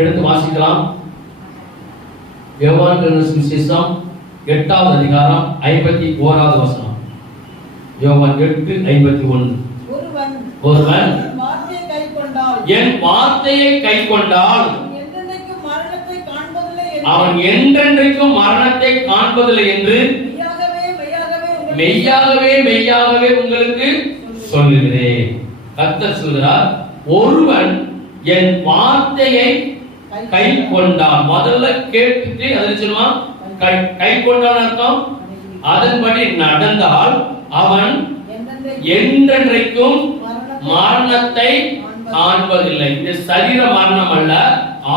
எடுத்து வாசிக்கலாம். யோவான் சுவிசேஷம் 8வது அதிகாரம் 51வது வசனம். யோவான் 8:51. ஒருவன் என் வார்த்தையை கைக்கொண்டால் அவன் என்றென்றைக்கும் மரணத்தை காண்பதில்லை என்று மெய்யாகவே மெய்யாகவே உங்களுக்கு சொல்லுகிறேன். கர்த்தர் சொல்கிறார், ஒருவன் என் வார்த்தையை கை கொண்டான். முதல்ல கேட்டுட்டு அதில் சொல்லுவான், கை கொண்டான் அர்த்தம் அதன்படி நடந்தால் அவன் என்றென்றைக்கும் மரணத்தை காண்பதில்லை. இது சரீர மரணம் அல்ல,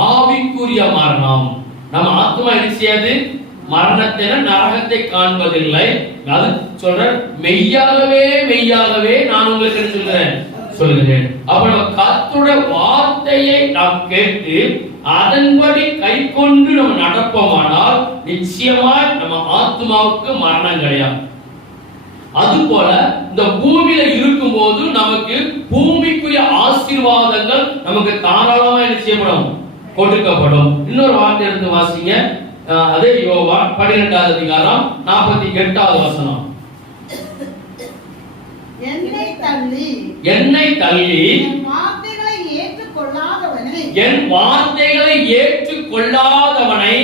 ஆவிக்குரிய மரணம். நம்ம ஆத்மா என்ன செய்யாது? மரணத்தை, நரகத்தை காண்பதில்லை. அது சொல்ற, மெய்யாகவே மெய்யாகவே நான் உங்களுக்கு சொல்கிறேன். அப்ப நம்ம கர்த்தருடைய வார்த்தையை நாம் கேட்டு அதன்படி கை கொண்டு நம்ம நடப்போமானால் நிச்சயமாய் நம்ம ஆத்மாவுக்கு மரணம் கிடையாது. அதுபோல இந்த பூமியில இருக்கும் போது நமக்கு பூமிக்குரிய ஆசீர்வாதங்கள் நமக்கு தாராளமா என்ன செய்யப்படும்? கொடுக்கப்படும். இன்னொரு வார்த்தை எடுத்து வாசிங்க. அதே யோவான் 12வது அதிகாரம் 48வது வசனம். என்னை தள்ளி என் வார்த்தைகளை ஏற்றுக்கொள்ளாதவனை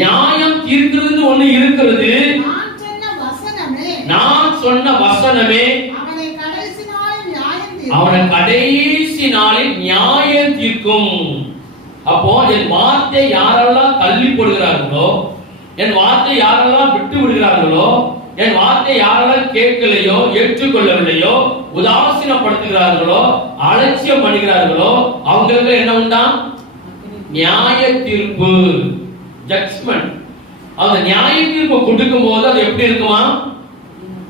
நியாயம் தீர்க்கிறது ஒன்று இருக்கிறது. நான் சொன்ன வசனமே அவனை கடைசி நாளில் நியாயம் தீர்க்கும். அப்போ என் வார்த்தை யாரெல்லாம் தள்ளி போடுகிறார்களோ, என் வார்த்தை யாரெல்லாம் விட்டு விடுகிறார்களோ, என் வார்த்தை யாரெல்லாம் கேட்கலையோ, ஏற்றுக்கொள்ளவில்லையோ, உதாசீனப்படுத்துகிறார்களோ, அலட்சியம் பண்ணுகிறார்களோ, அவங்களுக்கு என்ன உண்டா? நியாய தீர்ப்பு, ஜட்ஜ்மெண்ட். அந்த நியாய தீர்ப்பு கொடுக்கும் போது அது எப்படி இருக்குமா?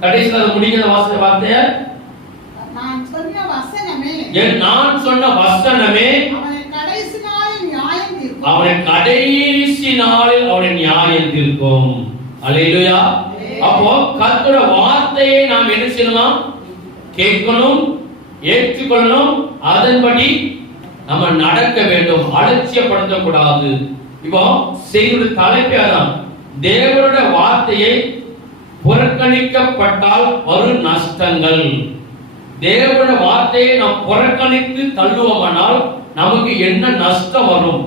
கடைசியில் அது முடிக்கிற வார்த்தைய நான் சொன்ன வசனமே அவனை கடைசி நாளில் அவனை நியாயம் தீர்க்கும். அல்லேலூயா. அப்போ கர்த்தருடைய வார்த்தையை நாம் என்ன செய்யணும்? கேட்கணும், ஏற்றுக்கொள்ளணும், அதன்படி நம்ம நடக்க வேண்டும், அலட்சியப்படுத்தக்கூடாது. இப்போ செய்யுடைய தலைப்பே அதான், தேவனுடைய வார்த்தையை புறக்கணிக்கப்பட்டால் வரும் நஷ்டங்கள். தேவனுடைய வார்த்தையை நாம் புறக்கணித்து தள்ளுவோமானால் நமக்கு என்ன நஷ்டம் வரும்,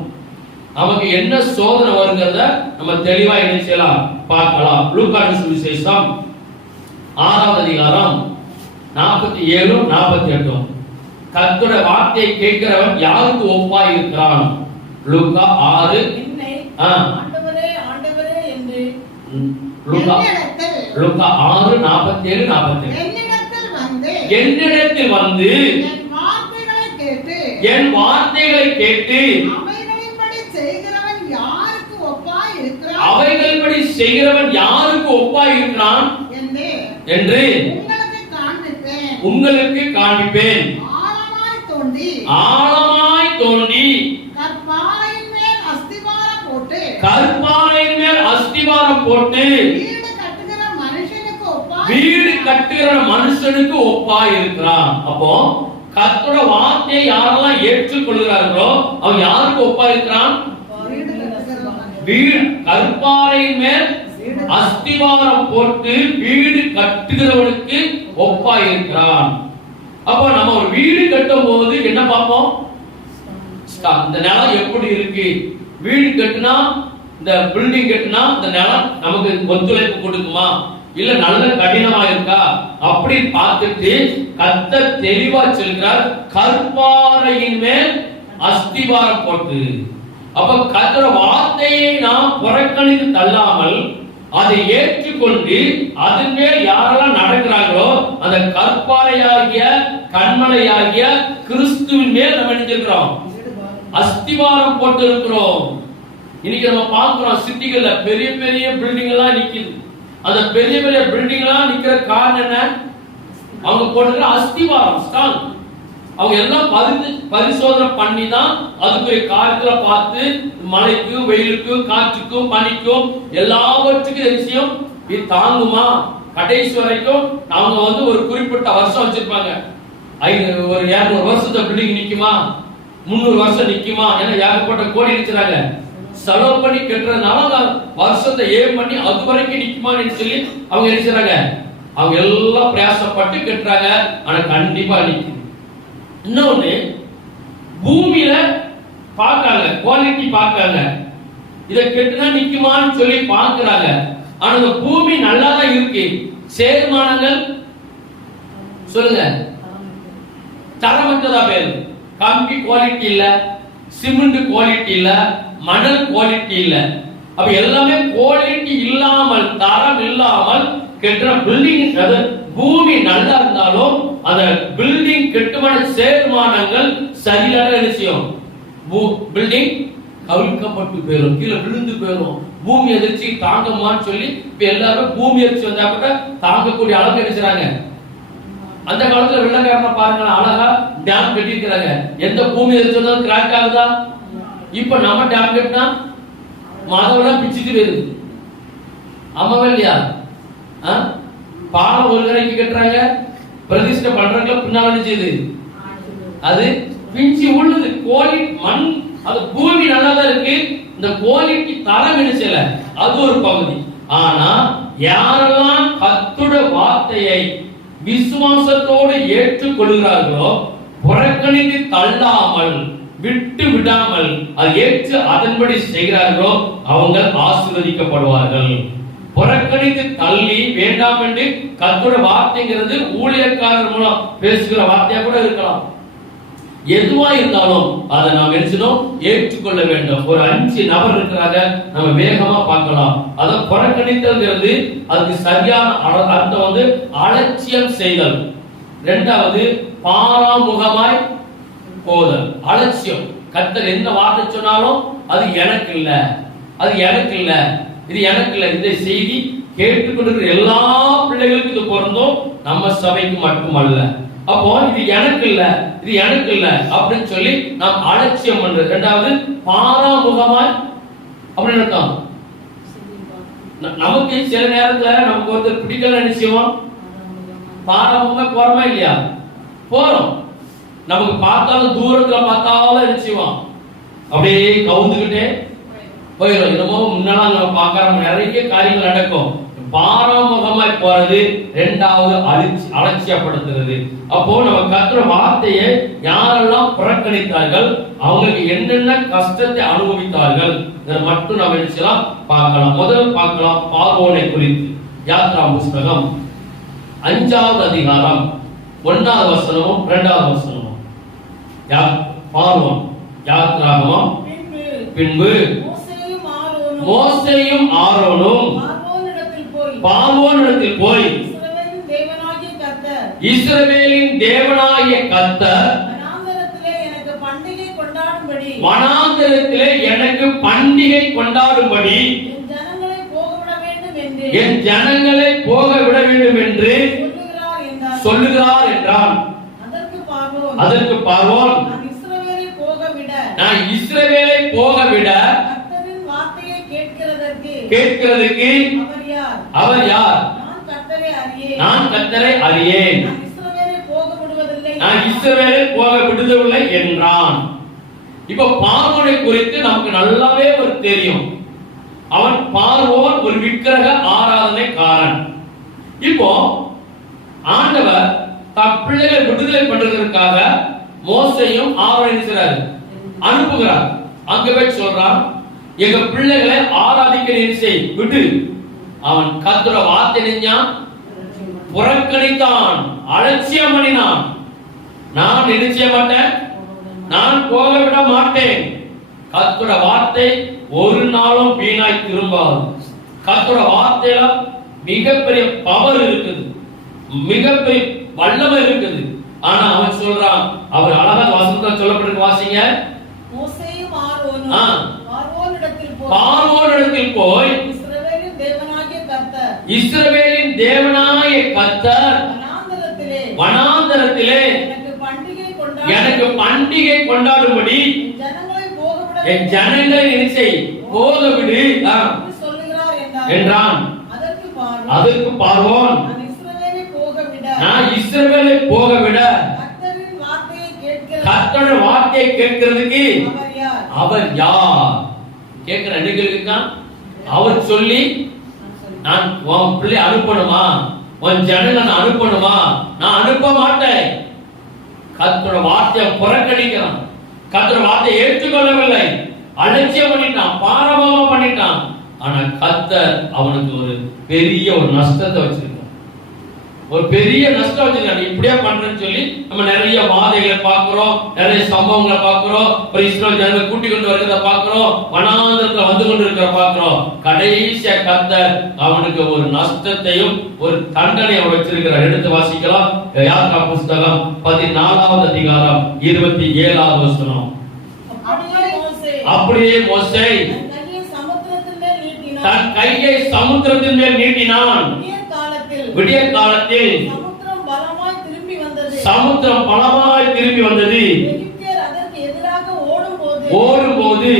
நமக்கு என்ன சோதனை வருங்கிறத நம்ம தெளிவா என்ன செய்யலாம், பார்க்கலாம். லூக்கா சுவிசேஷம் 6வது அதிகாரம் 47-48. கர்த்தருடைய வார்த்தையை கேட்கிறவன் யாருக்கு ஒப்பாய் இருக்கிறான்? லூக்கா 6 லூக்கா 6:47-48. என்னிடத்தில் வந்து என் வார்த்தைகளை கேட்டு அவைகளின்படி செய்கிறவன் யாருக்கு ஒப்பாய் இருக்கிறான் என்று உங்களுக்கு காண்பிப்பேன். ஆழமாய் தோண்டி கற்பாறையின் மேல் அஸ்திவாரம் போட்டு வீடு கட்டுகிற மனுஷனுக்கு ஒப்பாய் இருக்கிறான். அப்போ கர்த்தருடைய வார்த்தையை யாரெல்லாம் ஏற்றுக்கொள்கிறார்களோ அவன் யாருக்கு ஒப்பாய் இருக்கிறான்? வீடு கற்பாறையின் மேல் அஸ்திவாரம் போட்டு வீடு கட்டுகிறவனுக்கு ஒப்பாய் இருக்கிறான். அப்ப நம்ம ஒரு வீடு கட்டும் போது என்ன பார்ப்போம்? இந்த நிலம் எப்படி இருக்கு? வீடு கட்டுனா, இந்த பில்டிங் கட்டுனா இந்த நிலம் நமக்கு ஒத்துழைப்பு கொடுக்குமா, இல்ல நல்ல கடினமா இருக்கா அப்படி பார்த்துட்டு கர்த்தர் தெளிவா சொல்கிறார், கற்பாறையின் மேல் அஸ்திவாரம் போட்டு. அப்ப கர்த்தருடைய வார்த்தையை நாம் புறக்கணித்து தள்ளாமல் அதை ஏற்றுக்கொண்டு அதன் மேல் யாரெல்லாம் நடக்கிறாங்களோ அந்த கற்பாறையாகிய கண்மலையாகிய கிறிஸ்துவின் மேல் நம்ம நினைச்சிருக்கிறோம், அஸ்திவாரம் போட்டு இருக்கிறோம். இன்னைக்கு நம்ம பார்க்கிறோம், சிட்டிகள்ல பெரிய பெரிய பில்டிங் எல்லாம் நிக்குது. அந்த பெரிய பெரிய பில்டிங் எல்லாம் நிக்கிற காரணம் என்ன? அவங்க போட்டுக்கிற அஸ்திவாரம், ஸ்ட்ராங். அவங்க எல்லாம் பரிசோதனை பண்ணி தான் அதுக்குரிய காரியத்துல பார்த்து மழைக்கும் வெயிலுக்கும் காற்றுக்கும் பனிக்கும் எல்லாவற்றுக்கும் விஷயம் இது தாங்குமா, கடைசி வரைக்கும் அவங்க ஒரு குறிப்பிட்ட வருஷம் வச்சிருப்பாங்க. ஒரு 200 வருஷத்துல பில்டிங் நிக்குமா, 300 வருஷம் நிக்குமா? ஏன்னா ஏகப்பட்ட கோடி இருக்கிறாங்க, செலவு பண்ணி கட்டுறதுனால வருஷத்தை ஏம் பண்ணி அது வரைக்கும் நிக்குமான்னு சொல்லி அவங்க நினைச்சாங்க. அவங்க எல்லாம் பிரயாசப்பட்டு கட்டுறாங்க, ஆனா கண்டிப்பா நிக்குது. இன்னொன்னு, பூமியில பார்க்காங்க, குவாலிட்டி பார்க்காங்க, இதை கெட்டுனா நிக்குமான்னு சொல்லி பார்க்கிறாங்க. ஆனா இந்த பூமி நல்லா தான் இருக்கு. சேர்மானங்கள் சொல்லுங்க தரமற்றதா பேரு. கம்பி குவாலிட்டி இல்ல, சிமெண்ட் குவாலிட்டி இல்ல, மணல் குவாலிட்டி இல்ல. அப்ப எல்லாமே குவாலிட்டி இல்லாமல், தரம் இல்லாமல் கெட்டுற பில்டிங். அது பூமி நல்லா இருந்தாலும் அந்த பில்டிங் கெட்டுமான சேர்மானங்கள் சரியான விஷயம். பில்டிங் கவிழ்க்கப்பட்டு போயிடும், கீழே விழுந்து போயிடும். பூமி எதிர்ச்சி தாங்கம்மான்னு சொல்லி இப்ப எல்லாரும் பூமி எதிர்ச்சி வந்தா கூட தாங்கக்கூடிய அளவுக்கு நினைச்சாங்க. அந்த காலத்துல வெள்ளக்காரனை பாருங்க, அழகா டேம் கட்டிருக்கிறாங்க. எந்த பூமி எதிர்ச்சி வந்தாலும் கிராக் ஆகுதா? இப்ப நம்ம டேம் கட்டினா மதவெல்லாம் பிச்சுட்டு போயிருது. ஆமாவா இல்லையா? பாலம் ஒரு கரைக்கு கட்டுறாங்க, பிரதிஷ்டை பண்றாங்க, பின்னால நினைச்சது அது பிஞ்சு உள்ளது. கோழி மண், அது பூமி நல்லா தான் இருக்கு, இந்த குவாலிட்டி தரம் நினைச்சல, அது ஒரு பகுதி. ஆனா யாரெல்லாம் கர்த்தருடைய வார்த்தையை விசுவாசத்தோடு ஏற்றுக்கொள்கிறார்களோ, புறக்கணித்து தள்ளாமல் விட்டு விடாமல் அதை ஏற்று அதன்படி செய்கிறார்களோ, அவங்க ஆசீர்வதிக்கப்படுவார்கள். புறக்கணித்து தள்ளி வேண்டாம் என்று கர்த்தருடைய வார்த்தைங்கிறது ஊழியக்காரர் மூலம் பேசுகிற வார்த்தையா கூட இருக்கலாம். எதுவா இருந்தாலும் அதை நாம் நினைச்சோம் ஏற்றுக்கொள்ள வேண்டும். ஒரு 5 நபர் இருக்கிறாங்க, நம்ம வேகமா பார்க்கலாம். அதை புறக்கணித்தல்ங்கிறது அதுக்கு சரியான அர்த்தம் வந்து அலட்சியம் செய்தல். இரண்டாவது பாராமுகமாய் போதல், அலட்சியம். கர்த்தர் என்ன வார்த்தை சொன்னாலும் அது எனக்கு இல்ல, அது எனக்கு இல்ல, இது எனக்கு இல்ல. இந்த செய்தி கேட்டுக்கொண்டிருக்கிற எல்லா பிள்ளைகளுக்கும் இது பொருந்தும், நம்ம சபைக்கு மட்டுமல்ல. அப்போ இது எனக்கு இல்ல, இது எனக்கு இல்ல அப்படின்னு சொல்லி நாம் அலட்சியம் பண்றது. இரண்டாவது பாராமுகமாய் அப்படின்னு அர்த்தம். நமக்கு சில நேரத்துல நமக்கு ஒருத்தர் பிடிக்கல நிச்சயம் பாராமுகமா போறோமா இல்லையா? போறோம். நமக்கு பார்த்தாலும் தூரத்துல பார்த்தாலும் நிச்சயம் அப்படியே கவுந்துகிட்டே போயிடும். என்னமோ முன்னால நம்ம பார்க்காம நிறைய காரியங்கள் நடக்கும். பாராமுகமாய் போறது இரண்டாவது அலட்சியப்படுத்துறது. அப்போ நம்ம கர்த்தருடைய வார்த்தையை யாரெல்லாம் புறக்கணித்தார்கள், அவங்களுக்கு என்னென்ன கஷ்டத்தை அனுபவித்தார்கள், இதை மட்டும் நம்ம நினைச்சலாம் பார்க்கலாம். முதல் பார்க்கலாம் பார்வோனை குறித்து. யாத்ரா புஸ்தகம் 5வது அதிகாரம் 1வது வசனமும் 2வது வசனமும். பார்வோன் யாத்ராகமம். பின்பு மோசேயும் ஆரோனும் பார்வோனிடத்தில் போய் இஸ்ரவேலின் தேவனாகிய கர்த்தர் வனாந்தரத்திலே எனக்கு பண்டிகை கொண்டாடும்படி என் ஜனங்களை போக விட வேண்டும் என்று சொல்லுகிறார் என்றான். அதற்கு பார்வோன், நான் இஸ்ரவேலை போக விட கேட்கிறதுக்கு அவர் யார்? நான் கர்த்தரை அறியேன், நான் இஸ்ரவேலை போக விடுவதில்லை என்றான். இப்ப பார்வோனை குறித்து நமக்கு நல்லாவே ஒரு தெரியும். அவன் பார்வோன் ஒரு விக்கிரக ஆராதனைக்காரன். இப்போ ஆண்டவர் தம் பிள்ளைகளை விடுதலை பண்றதற்காக மோசேயும் ஆரோனையும் அனுப்புகிறார். அங்க போய் சொல்றான், எங்க பிள்ளைகளை ஆராதிக்க நினைச்சை விட்டு. அவன் கர்த்தருடைய வார்த்தை நெஞ்சான், புறக்கணித்தான், அலட்சியம் பண்ணினான். நான் நினைச்ச மாட்டேன், நான் போக விட மாட்டேன். கர்த்தருடைய வார்த்தை ஒரு நாளும் வீணாய் திரும்பாது. கர்த்தருடைய வார்த்தையில மிகப்பெரிய பவர் இருக்குது, மிகப்பெரிய வல்லமை இருக்குது. ஆனா அவன் சொல்றான், அவர் அழகா வசனத்தில் சொல்லப்பட்டிருக்கு, வாசிங்க. மோசேயும் ஆரோனும் பார்வோனிடத்தில் போய் இஸ்ரவேலின் தேவனாகிய கர்த்தர் வனாந்தரத்திலே எனக்கு பண்டிகை கொண்டாடும்படி என் ஜனங்களை நினைச்சை போக விடு என்றான். அதற்கு பார்வோன், நான் இஸ்ரவேலை போக விட கர்த்தருடைய வார்த்தையை கேட்கிறதுக்கு அவர் யார் கேட்கிற கேள்விக்கா அவர் சொல்லி நான் உன் பிள்ளை அனுப்பணுமா, உன் ஜனங்களை நான் அனுப்பணுமா? நான் அனுப்ப மாட்டேன். கர்த்தரோட வார்த்தையை புறக்கணிக்கிறான், கர்த்தரோட வார்த்தையை ஏற்றுக்கொள்ளவில்லை, அலட்சியம் பண்ணிட்டான், பாரபட்சமா பண்ணிட்டான். ஆனா கர்த்தர் அவனுக்கு ஒரு பெரிய ஒரு நஷ்டத்தை வச்சிருக்கான், ஒரு பெரிய நஷ்டம் வச்சிருக்காங்க. இப்படியே பண்றேன்னு சொல்லி நம்ம நிறைய வாதைகளை பார்க்கிறோம், நிறைய சம்பவங்களை பார்க்கிறோம். ஒரு இஸ்ரவேல் ஜனங்களை கூட்டிக் கொண்டு வருகிறத பார்க்கிறோம், வனாந்தரத்துல வந்து கொண்டு இருக்கிற பார்க்கிறோம். கடைசியா கர்த்தர் அவனுக்கு ஒரு நஷ்டத்தையும் ஒரு தண்டனையும் வச்சிருக்கிறார். எடுத்து வாசிக்கலாம். யாத்ரா புஸ்தகம் 14வது அதிகாரம் 27வது வசனம். அப்படியே மோசே தன் கையை சமுத்திரத்தின் மேல் நீட்டினான். விடிய காலத்தில் சமுத்திரம் பலமாய் திரும்பி வந்தது. ஓடும்போது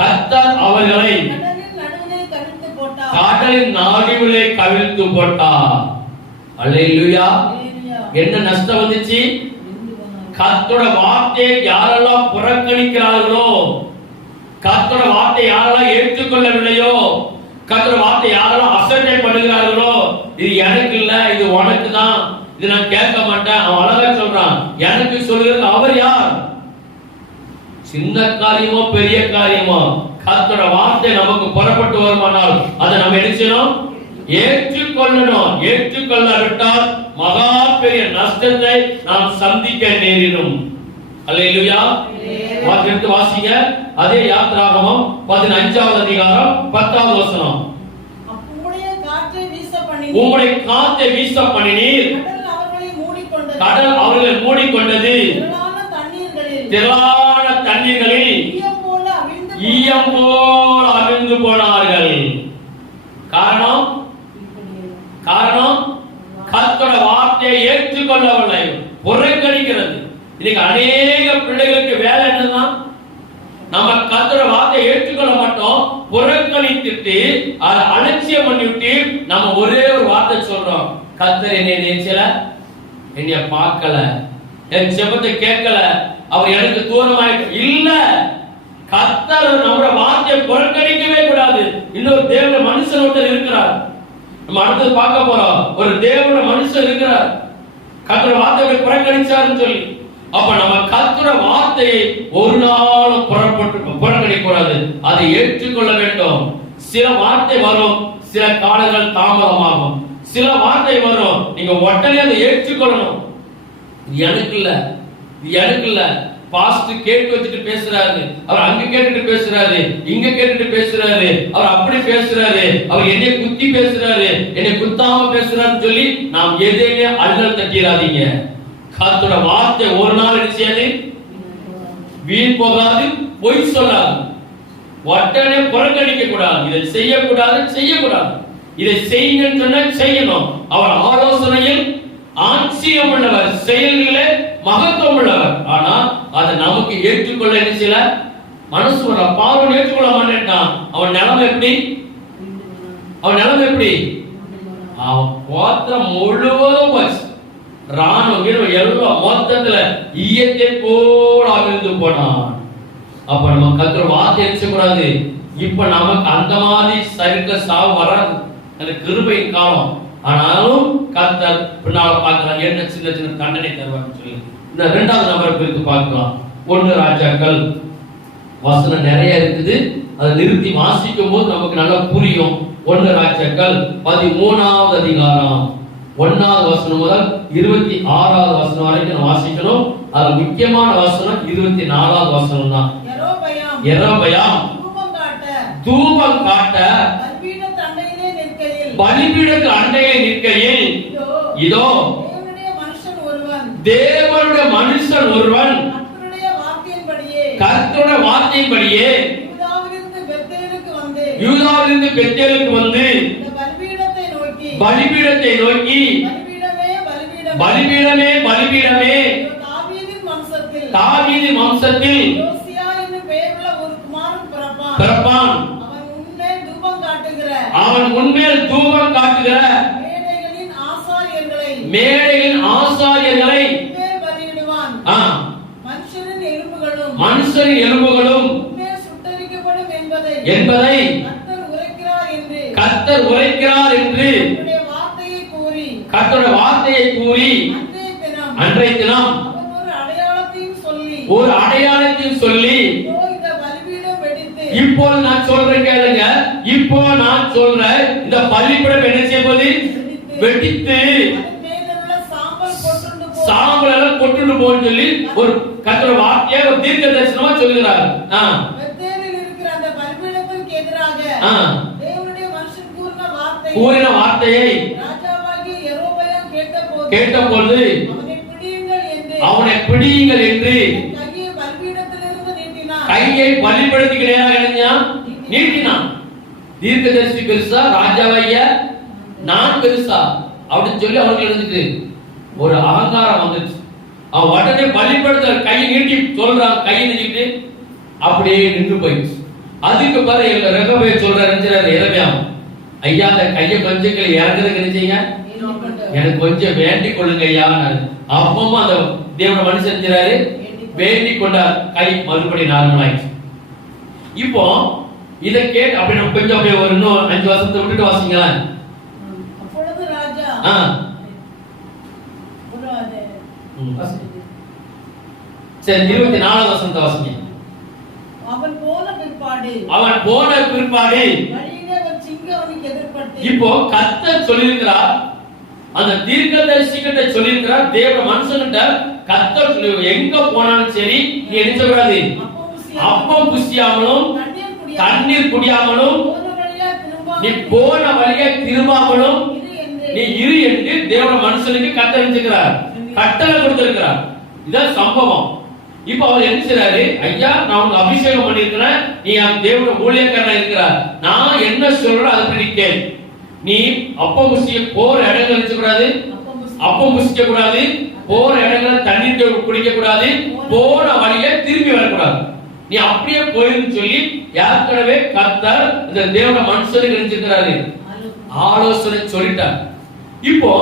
கர்த்தர் அவர்களை கடலின் நடுவிலே கவிழ்த்து போட்டார். அல்லேலூயா. என்ன நஷ்டம் வந்துச்சு? கர்த்தரோட வார்த்தையை யாரெல்லாம் புறக்கணிக்கிறார்களோ, கர்த்தரோட வார்த்தை யாரெல்லாம் ஏற்றுக்கொள்ளவில்லையோ, கர்த்தரோட வார்த்தை யாரெல்லாம் அசட்டை பண்ணுகிறார்களோ, இது எனக்கு இல்ல, இது உனக்கு தான், இது நான் கேட்க மாட்டேன், அவன் அழகா சொல்றான். எனக்கு சொல்லுகிறது அவர் யார்? சின்ன காரியமோ பெரிய காரியமோ கர்த்தரோட வார்த்தை நமக்கு புறப்பட்டு வருமானால் அதை நம்ம என்ன செய்யணும்? ஏற்றுக்கொள்ளணும். ஏற்றுக்கொள்ளாவிட்டால் மகா பெரிய நஷ்டத்தை நாம் சந்திக்க நேரிடும். அல்லேலூயா. வாசித்து வாசிங்க. அதே யாத்ராகமம் 15வது அதிகாரம் 10வது வசனம். உம்முடைய காற்றை வீச பண்ணினீர், கடல் அவர்களை மூடிக்கொண்டது, திரளான தண்ணீர்களில் ஈயம் போல அவிழ்ந்து போனார்கள். காரணம் கர்த்தரோட வார்த்தையை ஏற்றுக்கொள்ளவில்லை, புறக்கணிக்கிறது. இன்னைக்கு அநேக பிள்ளைகளுக்கு வேலை என்னதான்? நம்ம கர்த்தரோட வார்த்தையை ஏற்றுக்கொள்ள மாட்டோம், புறக்கணித்துட்டு அதை அலட்சியம் பண்ணிவிட்டு நம்ம ஒரே ஒரு வார்த்தை சொல்றோம், கர்த்தர் என்னை நேசிக்கல, என்னைய பார்க்கல, என் ஜெபத்தை கேட்கல, அவர் எனக்கு தூரமாயிட்டு இல்ல. கர்த்தர் நம்மளோட வார்த்தையை புறக்கணிக்கவே கூடாது. இன்னொரு தேவ மனுஷன் ஒருத்தர் இருக்கிறார், நம்ம அடுத்தது பார்க்க போறோம். ஒரு தேவன மனுஷன் இருக்கிறார், கர்த்தரோட வார்த்தையை புறக்கணிச்சாருன்னு சொல்லி. அப்ப நம்ம கர்த்தரோட வார்த்தையை ஒரு நாளும் புறக்கணிக்க கூடாது, அதை ஏற்றுக்கொள்ள வேண்டும். சில வார்த்தை வரும், சில காலங்கள் தாமதமாகும். சில வார்த்தை வரும், நீங்க உடனே அதை ஏற்றுக்கொள்ளணும். எனக்கு இல்ல பாஸ்ட் கேட்டு வச்சுட்டு பேசுறாரு, அவர் அங்க கேட்டுட்டு பேசுறாரு, இங்க கேட்டுட்டு பேசுறாரு, அவர் அப்படி பேசுறாரு, அவர் என்னை குத்தி பேசுறாரு, என்னை குத்தாம பேசுறாருன்னு சொல்லி நாம் எதையுமே அள்ளல் தட்டிடாதீங்க. கர்த்தரோட வார்த்தை ஒரு நாள் என்ன செய்யாது? வீண் போகாது, பொய் சொல்லாது. உடனே புறக்கணிக்க கூடாது. இதை செய்யக்கூடாது. இதை செய்யுங்கன்னு சொன்னா செய்யணும். அவர் ஆலோசனையில் ஆட்சியம் உள்ளவர், செயல்களே மகத்துவம் உள்ளவர். ஆனா அதை நமக்கு ஏற்றுக்கொள்ள என்ன செய்யல? மனசு வர பார்வன் ஏற்றுக்கொள்ள மாட்டேன்ட்டான். அவன் நிலைமை எப்படி? அவன் கோத்திரம் முழுவதும் வச்சு ராணுவம் எல்லாம் மொத்தத்துல ஈயத்தை போல அவிழ்ந்து போனான். அப்ப நம்ம கர்த்தரோட வார்த்தை எழுச்சக்கூடாது. இப்ப நமக்கு அந்த மாதிரி சரிக்க சாவு வராது, அந்த கிருபையின் காலம். ஆனாலும் கர்த்தர் பின்னால பார்க்கிறார், என்ன சின்ன சின்ன தண்டனை தருவான்னு சொல்லி. இந்த 2வது நபரை குறித்து பார்க்கலாம். 1 ராஜாக்கள் வசனம் நிறைய இருக்குது, அதை நிறுத்தி வாசிக்கும் போது நமக்கு நல்லா புரியும். 1 ராஜாக்கள் 13வது அதிகாரம் 1வது வசனம் முதல் 26வது வசனம் வரைக்கும் வாசிக்கணும். அது முக்கியமான வசனம் 24வது வசனம் தான். யெரொபெயாம் தூபம் காட்ட பலிபீடத்து அண்டையிலே நிற்கையில் இதோ தேவனுடைய மனுஷன் ஒருவன் கர்த்தருடைய வார்த்தையின்படியே யூதாவிலிருந்து பெத்தேலுக்கு வந்து பலிபீடத்தை நோக்கி பலிபீடமே தாவீதின் வம்சத்தில் பிறப்பான். அவன் முன்மேல் தூபம் காட்டுகிற மேடைகளின் ஆசாரியர்களை மனுஷரின் எலும்புகளும் உன்மேல் சுட்டரிக்கப்படும் என்பதை கர்த்தர் உரைக்கிறார் என்று கர்த்தருடைய வார்த்தையை கூறி அன்றைய தினம் அவன் ஒரு அடையாளத்தையும் சொல்லி இந்த பலிபீடம் வெடித்து இப்போ நான் சொல்றேன் கேளுங்க. இப்போ நான் சொல்றேன் இந்த பலிபீடம் என்ன செய்வது? வெடித்து சாம்பல் எல்லாம் கொட்டுண்டு போன்னு சொல்லி ஒரு கர்த்தருடைய வார்த்தையை ஒரு தீர்க்க தரிசனமா சொல்லுகிறார். பெத்தேலில் இருக்கிற அந்த பலிபீடத்திற்கு எதிராக தேவனுடைய மனுஷன் கூறின வார்த்தையை ராஜாவாகிய யெரொபெயாம் கேட்டபோது அவனை பிடியுங்கள் என்று கையை பலிபீடத்துக்கு நேராக நீட்டினான். தீர்க்கதரிசி பெருசா, ராஜாவையா நான் பெருசா அப்படின்னு சொல்லி அவனுக்கு இருந்துட்டு ஒரு அகங்காரம் வந்துச்சு. அவன் உடனே பலிபீடத்தை கையை நீட்டி சொல்றான், கையை நீட்டிட்டு அப்படியே நின்று போயிடுச்சு. அதுக்கு பிறகு ரெகொபெயா சொல்றாரு, யெரொபெயாம் ஐயா அந்த கையை கொஞ்சம் இறங்குறதுக்கு நினைச்சீங்க, எனக்கு கொஞ்சம் வேண்டிக் கொள்ளுங்க ஐயா. அப்பவும் அந்த தேவன மனுஷன் செஞ்சாரு, வேண்டிக் கொண்டார். கை மறுபடி நார்மல் ஆயிடுச்சு. இப்போ இதை கேட்டு அப்படி நம்ம கொஞ்சம் அப்படியே ஒரு இன்னும் 5 வருஷத்தை விட்டுட்டு வாசிங்களேன். அப்பொழுது ராஜா சரி 24வது வசனத்தை வாசிங்க. அவன் போன பிற்பாடு வழியிலே ஒரு சிங்கம் அவனுக்கு எதிர்பட்டு. இப்போ கர்த்தர் சொல்லியிருக்கிறார், அந்த தீர்க்கதரிசி கிட்ட சொல்லியிருக்கிறார், தேவ மனுஷன்கிட்ட கர்த்தர் சொல்லி எங்க போனாலும் சரி நீ என்ன சொல்லக்கூடாது? அப்பம் புசியாமலும் தண்ணீர் குடியாமலும் நீ போன வழியா திரும்பாமலும் நீ இரு என்று தேவ மனுஷனுக்கு கட்டளையிட்டிருக்கிறார், கட்டளை கொடுத்திருக்கிறார். இதான் சம்பவம். இப்ப அவர் என்ன செய்றாரு? ஐயா நான் உனக்கு அபிஷேகம் பண்ணிருக்கிறேன், நீ தேவனுடைய ஊழியக்காரனா இருக்கிறார், நான் என்ன சொல்றேன் அதை பிடிக்க. நீ அப்பம் புசிய போற இடங்கள் நினைச்ச கூடாது, அப்பம் புசிக்க கூடாது, போற இடங்களை தண்ணீர் குடிக்க கூடாது, போன வழியை திரும்பி வரக்கூடாது, நீ அப்படியே போயிருந்து சொல்லி ஏற்கனவே கர்த்தர் இந்த தேவனுடைய மனுஷனுக்கு நினைச்சிருக்கிறாரு, ஆலோசனை சொல்லிட்டார். இப்போ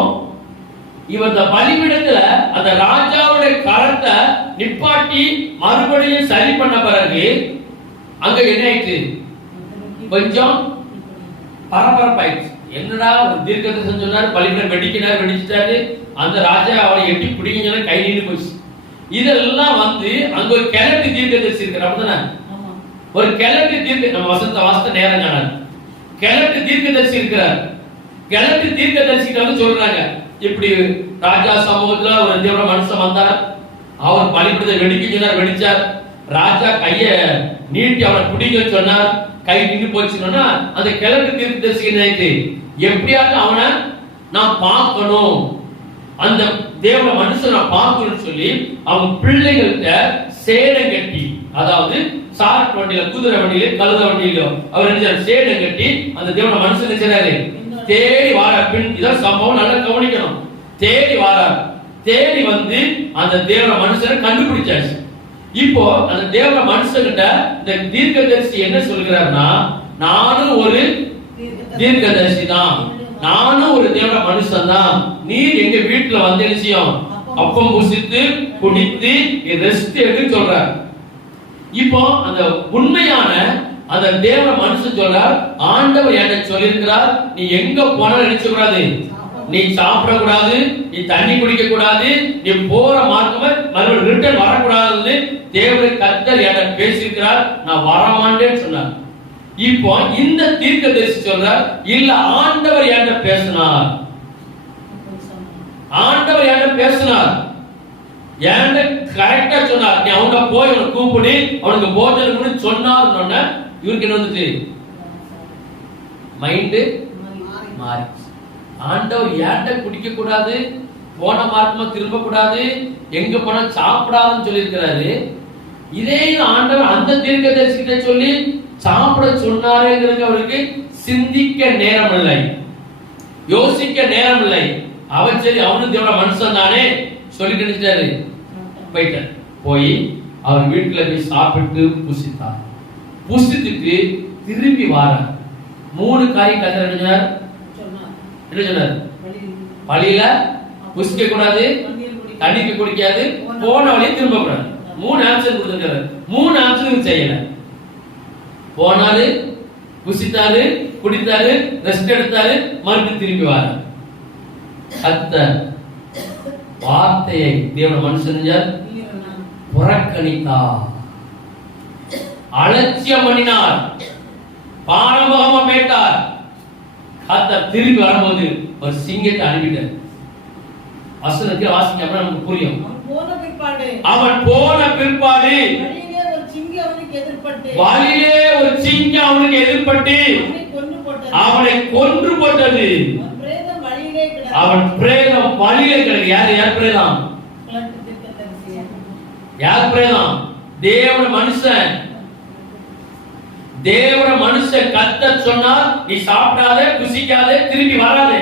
இவன் இந்த பலிபீடத்துல அந்த ராஜாவுடைய கரத்தை நிப்பாட்டி மறுபடியும் சரி பண்ண பிறகு அங்க என்ன ஆயிடுச்சு? கொஞ்சம் பரபரப்பாயிடுச்சு. என்னடா ஒரு தீர்க்கதரிசனம் சொன்னாரு, பலிபீடம் வெடிச்சிட்டாரு, அந்த ராஜா அவரை எட்டி பிடிக்க கை நின்று போச்சு. இதெல்லாம் வந்து அங்க ஒரு கிழக்கு தீர்க்கதரிசி இருக்கிறார், அப்படிதானே? ஒரு கிழக்கு தீர்க்க நம்ம வசந்த நேரம் சொன்னார், கிழக்கு தீர்க்கதரிசி இருக்கிறார். கிழக்கு தீர்க்கதரிசிட்ட வந்து சொல்றாங்க, இப்படி ராஜா சமூகத்துல ஒரு தேவ மனுஷன் வந்தார், அவர் பலிபீடத்தை வெடிக்க சொன்னார், வெடிச்சார். ராஜா கைய நீட்டி அவரை பிடிக்க சொன்னார், கை நின்று போச்சுன்னா அந்த கிழக்கு தீர்க்கதரிசி நினைத்து எப்படியாவது அவனை நான் பார்க்கணும், அந்த தேவ மனுஷன் நான் பார்க்கணும்னு சொல்லி அவங்க பிள்ளைகள்கிட்ட சேடம் கட்டி, அதாவது சாரட் வண்டியில, குதிரை வண்டியில, கழுத வண்டியில அவர் என்ன சேடம் கட்டி அந்த தேவ மனுஷன் நினைச்சாரு தேடி வார. பின் இதான் சம்பவம், நல்லா கவனிக்கணும். தேடி வாரார், தேடி வந்து அந்த தேவ மனுஷனை கண்டுபிடிச்சாச்சு. இப்போ அந்த தேவ மனுஷன்கிட்ட இந்த தீர்க்கதரிசி என்ன சொல்கிறார்னா, நானும் ஒரு தீர்க்கதரிசி தான், நானும் ஒரு தேவ மனுஷன் தான், நீர் எங்க வீட்டுல வந்து நிச்சயம் அப்பம் புசித்து குடித்து ரெஸ்ட் எடுத்து சொல்றார். இப்போ அந்த உண்மையான அந்த தேவ மனுஷன் சொல்றார், ஆண்டவர் என்கிட்ட சொல்லியிருக்கிறார், நீ எங்க போனாலும் நினைச்ச கூடாது, நீ சாப்பிட கூடாது, நீ தண்ணி குடிக்க கூடாது, நீ போற மார்க்கமா மறுபடியும் ரிட்டர்ன் வரக்கூடாது, தேவனுடைய கர்த்தர் என்கிட்ட பேசியிருக்கிறார், நான் வரமாட்டேன்னு சொன்னார். இப்போ இந்த தீர்க்கதரிசி சொல்றார், இல்ல ஆண்டவர் என்கிட்ட பேசினார், ஆண்டவர் என்கிட்ட பேசினார், என்கிட்ட கரெக்டா சொன்னார், நீ அவங்க போய் அவனை கூப்பிடு, அவனுக்கு போஜனம் கூட சொன்னார். இவருக்கு என்ன வந்துச்சு? மைண்ட் மாறி. ஆண்டவர் ஏன்ட குடிக்க கூடாது, போன மார்க்கமா திரும்ப கூடாது, எங்க போனா சாப்பிடாதுன்னு சொல்லி இருக்கிறாரு. இதே ஆண்டவர் அந்த தீர்க்கதரிசி கிட்ட சொல்லி சாப்பிட சொன்னாருங்கிறது அவருக்கு சிந்திக்க நேரம் இல்லை, யோசிக்க நேரம் இல்லை. அவன் சரி அவனு தேவ மனுஷன் தானே சொல்லிட்டு நினைச்சாரு, போயிட்டார். போய் அவர் வீட்டுல போய் சாப்பிட்டு புசித்தார். புசித்துட்டு திரும்பி வாரார். 3 காரியம் கர்த்தர் என்ன சொன்னார்? பலியில புசிக்க கூடாது, தண்ணிக்கு குடிக்காது, போன வழியை திரும்ப கூடாது. 3 ஆப்ஷன் கொடுத்திருக்காரு. 3 ஆப்ஷன் செய்யல. போனாரு, புசித்தாரு, குடித்தாரு, ரெஸ்ட் எடுத்தாரு, மறுபடியும் திரும்பி வாரு. கர்த்தர் வார்த்தையை தேவன் மனுஷன் புறக்கணித்தார், அலட்சியம் பண்ணினார், பாரம்பரியமா போயிட்டார். கர்த்தர் திரும்பி வரும்போது ஒரு சிங்கத்தை அனுப்பிட்டார். வசனத்தை வாசிக்க நமக்கு புரியும். அவன் போன பிற்பாடு வழியிலே ஒரு சிங்கம் அவனுக்கு எதிர்பட்டு அவனை கொன்று போட்டது. அவன் பிரேதம் வழியிலே கிடக்கு. யார் பிரேதம்? யார் பிரேதம்? தேவன மனுஷன் கர்த்தர் சொன்னார், நீ சாப்பிடாதே, புசிக்காதே, திரும்பி வராதே.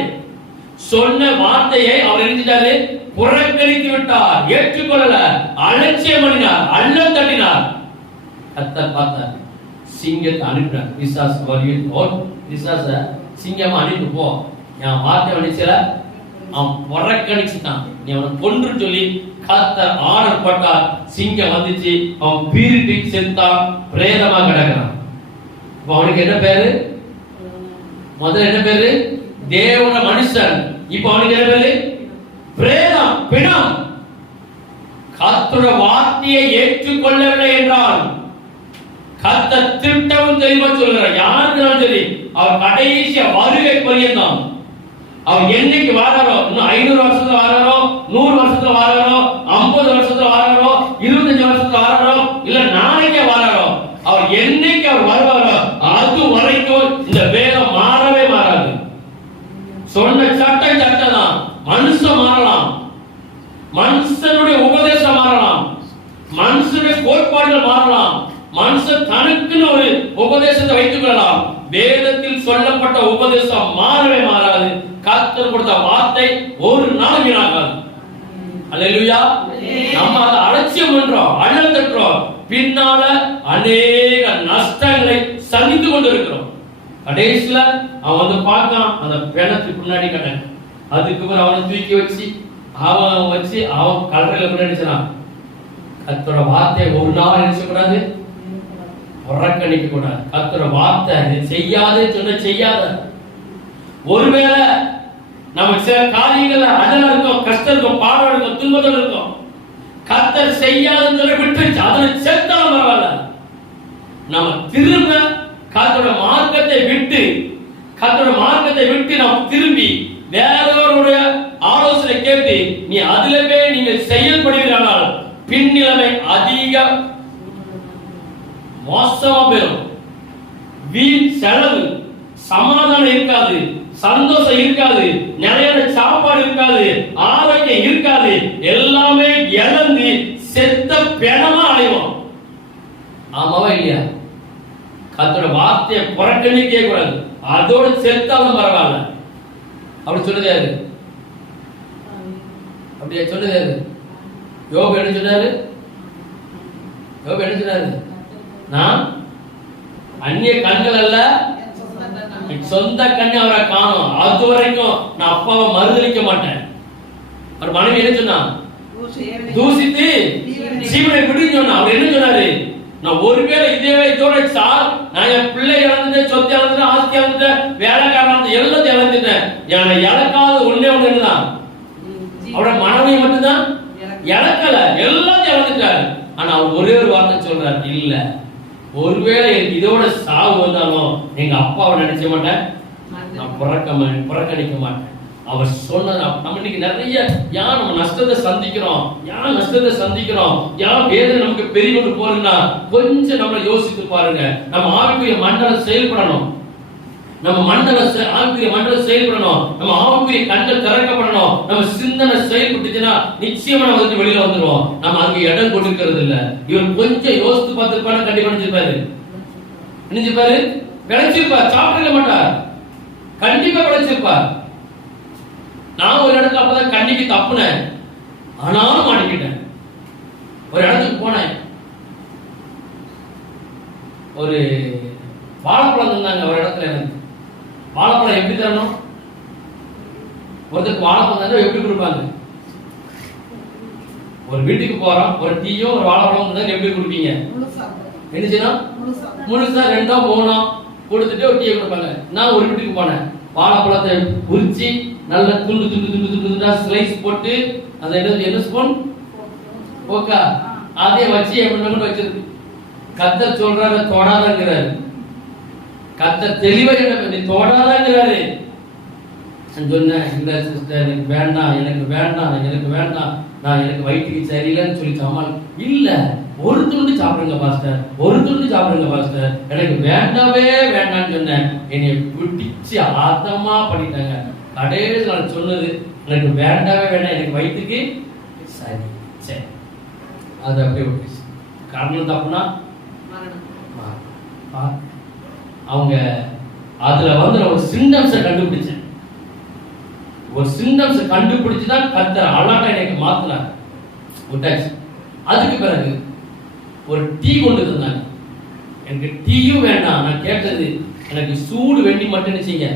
சொன்ன வார்த்தையை அவர் எழுதிட்டாரு, புறக்கணித்து விட்டார், ஏற்றுக்கொள்ளல, அலட்சியம் பண்ணினார், அள்ளம் தட்டினார். கர்த்தர் பார்த்தார், சிங்கத்தை அனுப்பினார். பிசாசு பிசாச சிங்கமா அனுப்பி போ, என் வார்த்தை அனுப்பிச்சல. அவன் புறக்கணிச்சுட்டான், நீ அவனை கொன்று சொல்லி கர்த்தர் ஆர்டர் போட்டார். சிங்கம் வந்துச்சு, அவன் பீரிட்டு செத்தான், பிரேதமா கிடக்கிறான். அவனுக்கு என்ன பேரு? முதல்ல என்ன பேரு? தேவன மனுஷன். இப்ப அவனுக்கு என்ன பேரு? பிரேதம், பிணம். கர்த்தருடைய வார்த்தையை ஏற்றுக்கொள்ளவில்லை என்றால் கர்த்தர் திட்டமும் தெளிவா சொல்கிறார். யாருக்குனாலும் சரி, அவர் கடைசி வருகை பரியந்தம், அவர் என்னைக்கு வாராரோ, இன்னும் 500 வருஷத்துல வாராரோ, 100 வருஷத்துல வாராரோ, 50 வருஷத்துல வாராரோ, 25 வருஷத்துல வாராரோ, இல்ல நாளைக்கே வாராரோ, அவர் என்னைக்கு அவர் வருவாரோ அது வரைக்கும் இந்த வேதம் மாறவே மாறாது. சொன்ன சட்டம் தான். மனுஷன் மாறலாம், மனுஷனுடைய உபதேசம் மாறலாம், மனுஷனுடைய கோட்பாடுகள் மாறலாம், மனுஷன் தனக்குன்னு ஒரு உபதேசத்தை வைத்துக் கொள்ளலாம். வேதத்தில் சொல்லப்பட்ட உபதேசம் மாறவே மாறாது. கர்த்தர் கொடுத்த வார்த்தை ஒரு நாள் வீணாகாது. அல்லேலூயா. நம்ம அதை அலட்சியம் பண்றோம், அள்ளம் தட்டுறோம், பின்னால அநேக நஷ்டங்களை சந்தித்து கொண்டிருக்கிறோம். கடைசியில அவன் வந்து பார்க்கான், அந்த பிணத்துக்கு முன்னாடி கடன், அதுக்கப்புறம் அவனை தூக்கி வச்சு அவன் கல்லறையில கூட நினைச்சான். கர்த்தரோட வார்த்தையை ஒரு நாள் நினைச்சக்கூடாது, புறக்கணிக்க கூடாது. கர்த்தரோட வார்த்தை செய்யாதே சொன்ன செய்யாத. ஒருவேளை நம்ம சில காரியங்கள்ல அதெல்லாம் இருக்கும், கஷ்டம் இருக்கும், பாடம் இருக்கும், துன்பத்தில் இருக்கும். கர்த்தர் செய்யாதுன்னு சொல்லி விட்டு அதனை செத்தாலும் பரவாயில்ல. நம்ம திரும்ப கர்த்தரோட மார்க்கத்தை விட்டு நாம் திரும்பி வேறொருடைய ஆலோசனை கேட்டு நீ அதிலே நீங்கள் செயல்படுவீர்கள், பின்னிலைமை அதிக மோசமா பெறும். வீண் செலவு, சமாதானம் இருக்காது, சந்தோஷம் இருக்காது, நிறைய சாப்பாடு இருக்காது, ஆரோக்கியம் இருக்காது, எல்லாமே இழந்து செத்த பிணமா அடைவோம். ஆமாவா இல்லையா? கர்த்தரோட வார்த்தையை புறக்கணிக்க கூடாது, அதோடு செத்தாலும் பரவாயில்ல. அப்படி சொன்னது யாரு? அப்படியே சொன்னது யாரு? யோபு என்ன சொன்னாரு? நான் அந்நிய கண்கள் அல்ல, சொந்த கண்ணு அவரை காணும், அது வரைக்கும் நான் அப்பாவை மறுதலிக்க மாட்டேன். அவர் மனைவி என்ன சொன்னா? தூசித்து ஜீவனை விடுன்னு சொன்னா. அவர் என்ன சொன்னாரு? நான் ஒருவேளை இதோட சார், நான் என் பிள்ளை இழந்துட்டேன், சொத்து இழந்துட்டேன், ஆஸ்தி இழந்துட்டேன், வேலைக்காரன் எல்லாத்தையும் இழந்துட்டேன், என்னை இழக்காத ஒண்ணே ஒண்ணு என்னதான்? அவரோட மனைவி மட்டும்தான் இழக்கல, எல்லாத்தையும் இழந்துட்டாரு. ஆனா அவர் ஒரே ஒரு வார்த்தை சொல்றாரு, இல்ல ஒருவேளை எனக்கு இதோட சாவு வந்தாலும் எங்க அப்பாவை நினைச்ச மாட்டேன், நான் புறக்கணிக்க மாட்டேன். அவர் சொன்னது. நம்ம இன்னைக்கு நிறைய யார் நம்ம நஷ்டத்தை சந்திக்கிறோம், யார் வேதனை நமக்கு பெரிய கொண்டு போறதுன்னா கொஞ்சம் நம்மளை யோசித்து பாருங்க. நம்ம ஆவிக்குரிய மண்டலம் செயல்படணும், நம்ம ஆவிக்குரிய மண்டலம் செயல்படணும், நம்ம ஆவிக்குரிய கண்கள் திறக்கப்படணும், நம்ம சிந்தனை செயல்பட்டுச்சுன்னா நிச்சயமா நம்ம வந்து வெளியில வந்துருவோம். நம்ம அங்க இடம் கொடுக்கிறது இல்ல. இவர் கொஞ்சம் யோசித்து பார்த்துருப்பாரு, கண்டிப்பா நினைச்சிருப்பாரு, விளைச்சிருப்பார், சாப்பிட மாட்டார், கண்டிப்பா விளைச்சிருப்பார். நான் ஒரு இடத்துல அப்பதான் கண்ணிக்கு தப்புனேன், ஆனாலும் மாட்டிக்கிட்டேன். ஒரு இடத்துக்கு போனேன், ஒரு வாழைப்பழம் தந்தாங்க ஒரு இடத்துல. எனக்கு வாழைப்பழம் எப்படி தரணும்? ஒருத்தருக்கு வாழைப்பழம் தந்தா எப்படி கொடுப்பாங்க? ஒரு வீட்டுக்கு போறோம், ஒரு டீயோ ஒரு வாழைப்பழம் தான் எப்படி கொடுப்பீங்க? என்ன செய்யணும்? முழுசா 2 3 கொடுத்துட்டு ஒரு டீ கொடுப்பாங்க. நான் ஒரு வீட்டுக்கு போனேன், வாழைப்பழத்தை உரிச்சு நல்ல துண்டு துண்டு துண்டு துண்டு துண்டா ஸ்லைஸ் போட்டு அதை என்ன ஸ்பூன் ஓகா அதே வச்சு எப்படி வச்சிருக்கு. கர்த்தர் சொல்றாரு தொடாதங்கிறாரு. கர்த்தர் தெளிவா என்ன தொடாதங்கிறாரு. சொன்னேன், இல்ல சிஸ்டர் எனக்கு வேண்டாம், எனக்கு வேண்டாம், எனக்கு வேண்டாம், நான் எனக்கு வயிற்றுக்கு சரியில்லைன்னு சொல்லி சமாளி. இல்ல, ஒரு துண்டு சாப்பிடுங்க பாஸ்டர், ஒரு துண்டு சாப்பிடுங்க பாஸ்டர், எனக்கு வேண்டாவே வேண்டாம்னு சொன்னேன். என்னை பிடிச்சு ஆத்தமா பண்ணிட்டாங்க. கடைசி நான் சொன்னது, எனக்கு வேண்டாவே வேண்டாம், எனக்கு வயிற்றுக்கு சரி சரி. அது அப்படியே விட்டுச்சு. காரணம் தப்புனா அவங்க அதுல வந்து ஒரு சிம்டம்ஸை கண்டுபிடிச்சேன். ஒரு சிம்டம்ஸை கண்டுபிடிச்சுதான் கர்த்தர் அழகா எனக்கு மாத்தினார், விட்டாச்சு. அதுக்கு பிறகு ஒரு டீ கொண்டு தந்தாங்க. எனக்கு டீயும் வேண்டாம், நான் கேட்டது எனக்கு சூடு வெண்ணி மட்டும் செய்ய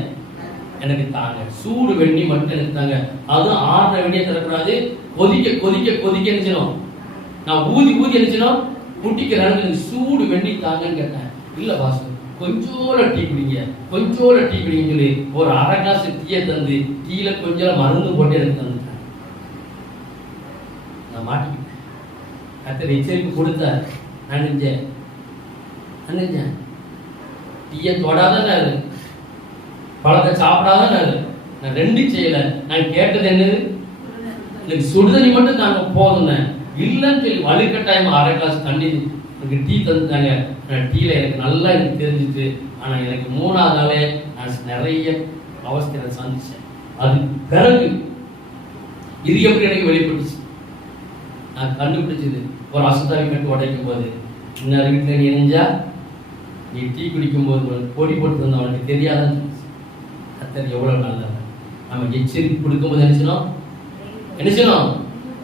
எனக்கு தாங்க, சூடு வெண்ணி மட்டும் எனக்கு தாங்க. அதுவும் ஆறுன வெண்ணியை தரக்கூடாது, கொதிக்க கொதிக்க கொதிக்க நினைச்சணும். நான் ஊதி ஊதி நினைச்சணும், குட்டிக்கிறாங்க, சூடு வெண்ணி தாங்கன்னு கேட்டேன். இல்ல பாசு, கொஞ்சோல டீ குடிங்க, கொஞ்சோல டீ குடிங்கன்னு சொல்லி ஒரு அரை கிளாஸ் டீயை தந்து டீல கொஞ்சம் மருந்து போட்டு எனக்கு தந்துட்டாங்க. நான் மாட்டிக்கிட்டேன். கர்த்தர் எச்சரிக்கை கொடுத்தார். நான் நினைச்சேன் டீயை தொடாதன்னாரு, பழத்தை சாப்பிடாதன்னாரு. நான் 2 செய்யல. நான் கேட்டது என்னது, எனக்கு சுடுதண்ணி மட்டும் தாங்க போதும்னு. இல்லைன்னு சொல்லி வலுக்கட்டாயமா அரை கிளாஸ் தண்ணி எனக்கு டீ தந்துட்டாங்க. டீல எனக்கு நல்லா எனக்கு தெரிஞ்சிச்சு. ஆனா எனக்கு 3ஆவது நாளே நான் நிறைய அவஸ்தையை சந்திச்சேன். அது பிறகு இது எப்படி எனக்கு வெளிப்பட்டுச்சு, நான் கண்டுபிடிச்சது ஒரு அசுத்தாவை கட்டு உடைக்கும் போது, இன்னொரு வீட்டுல நீ இணைஞ்சா நீ டீ குடிக்கும் போது பொடி போட்டு வந்த அவனுக்கு தெரியாதுன்னு. கர்த்தர் எவ்வளவு நல்லது. நம்ம எச்சரிக்கை கொடுக்கும் போது என்ன செய்யணும்,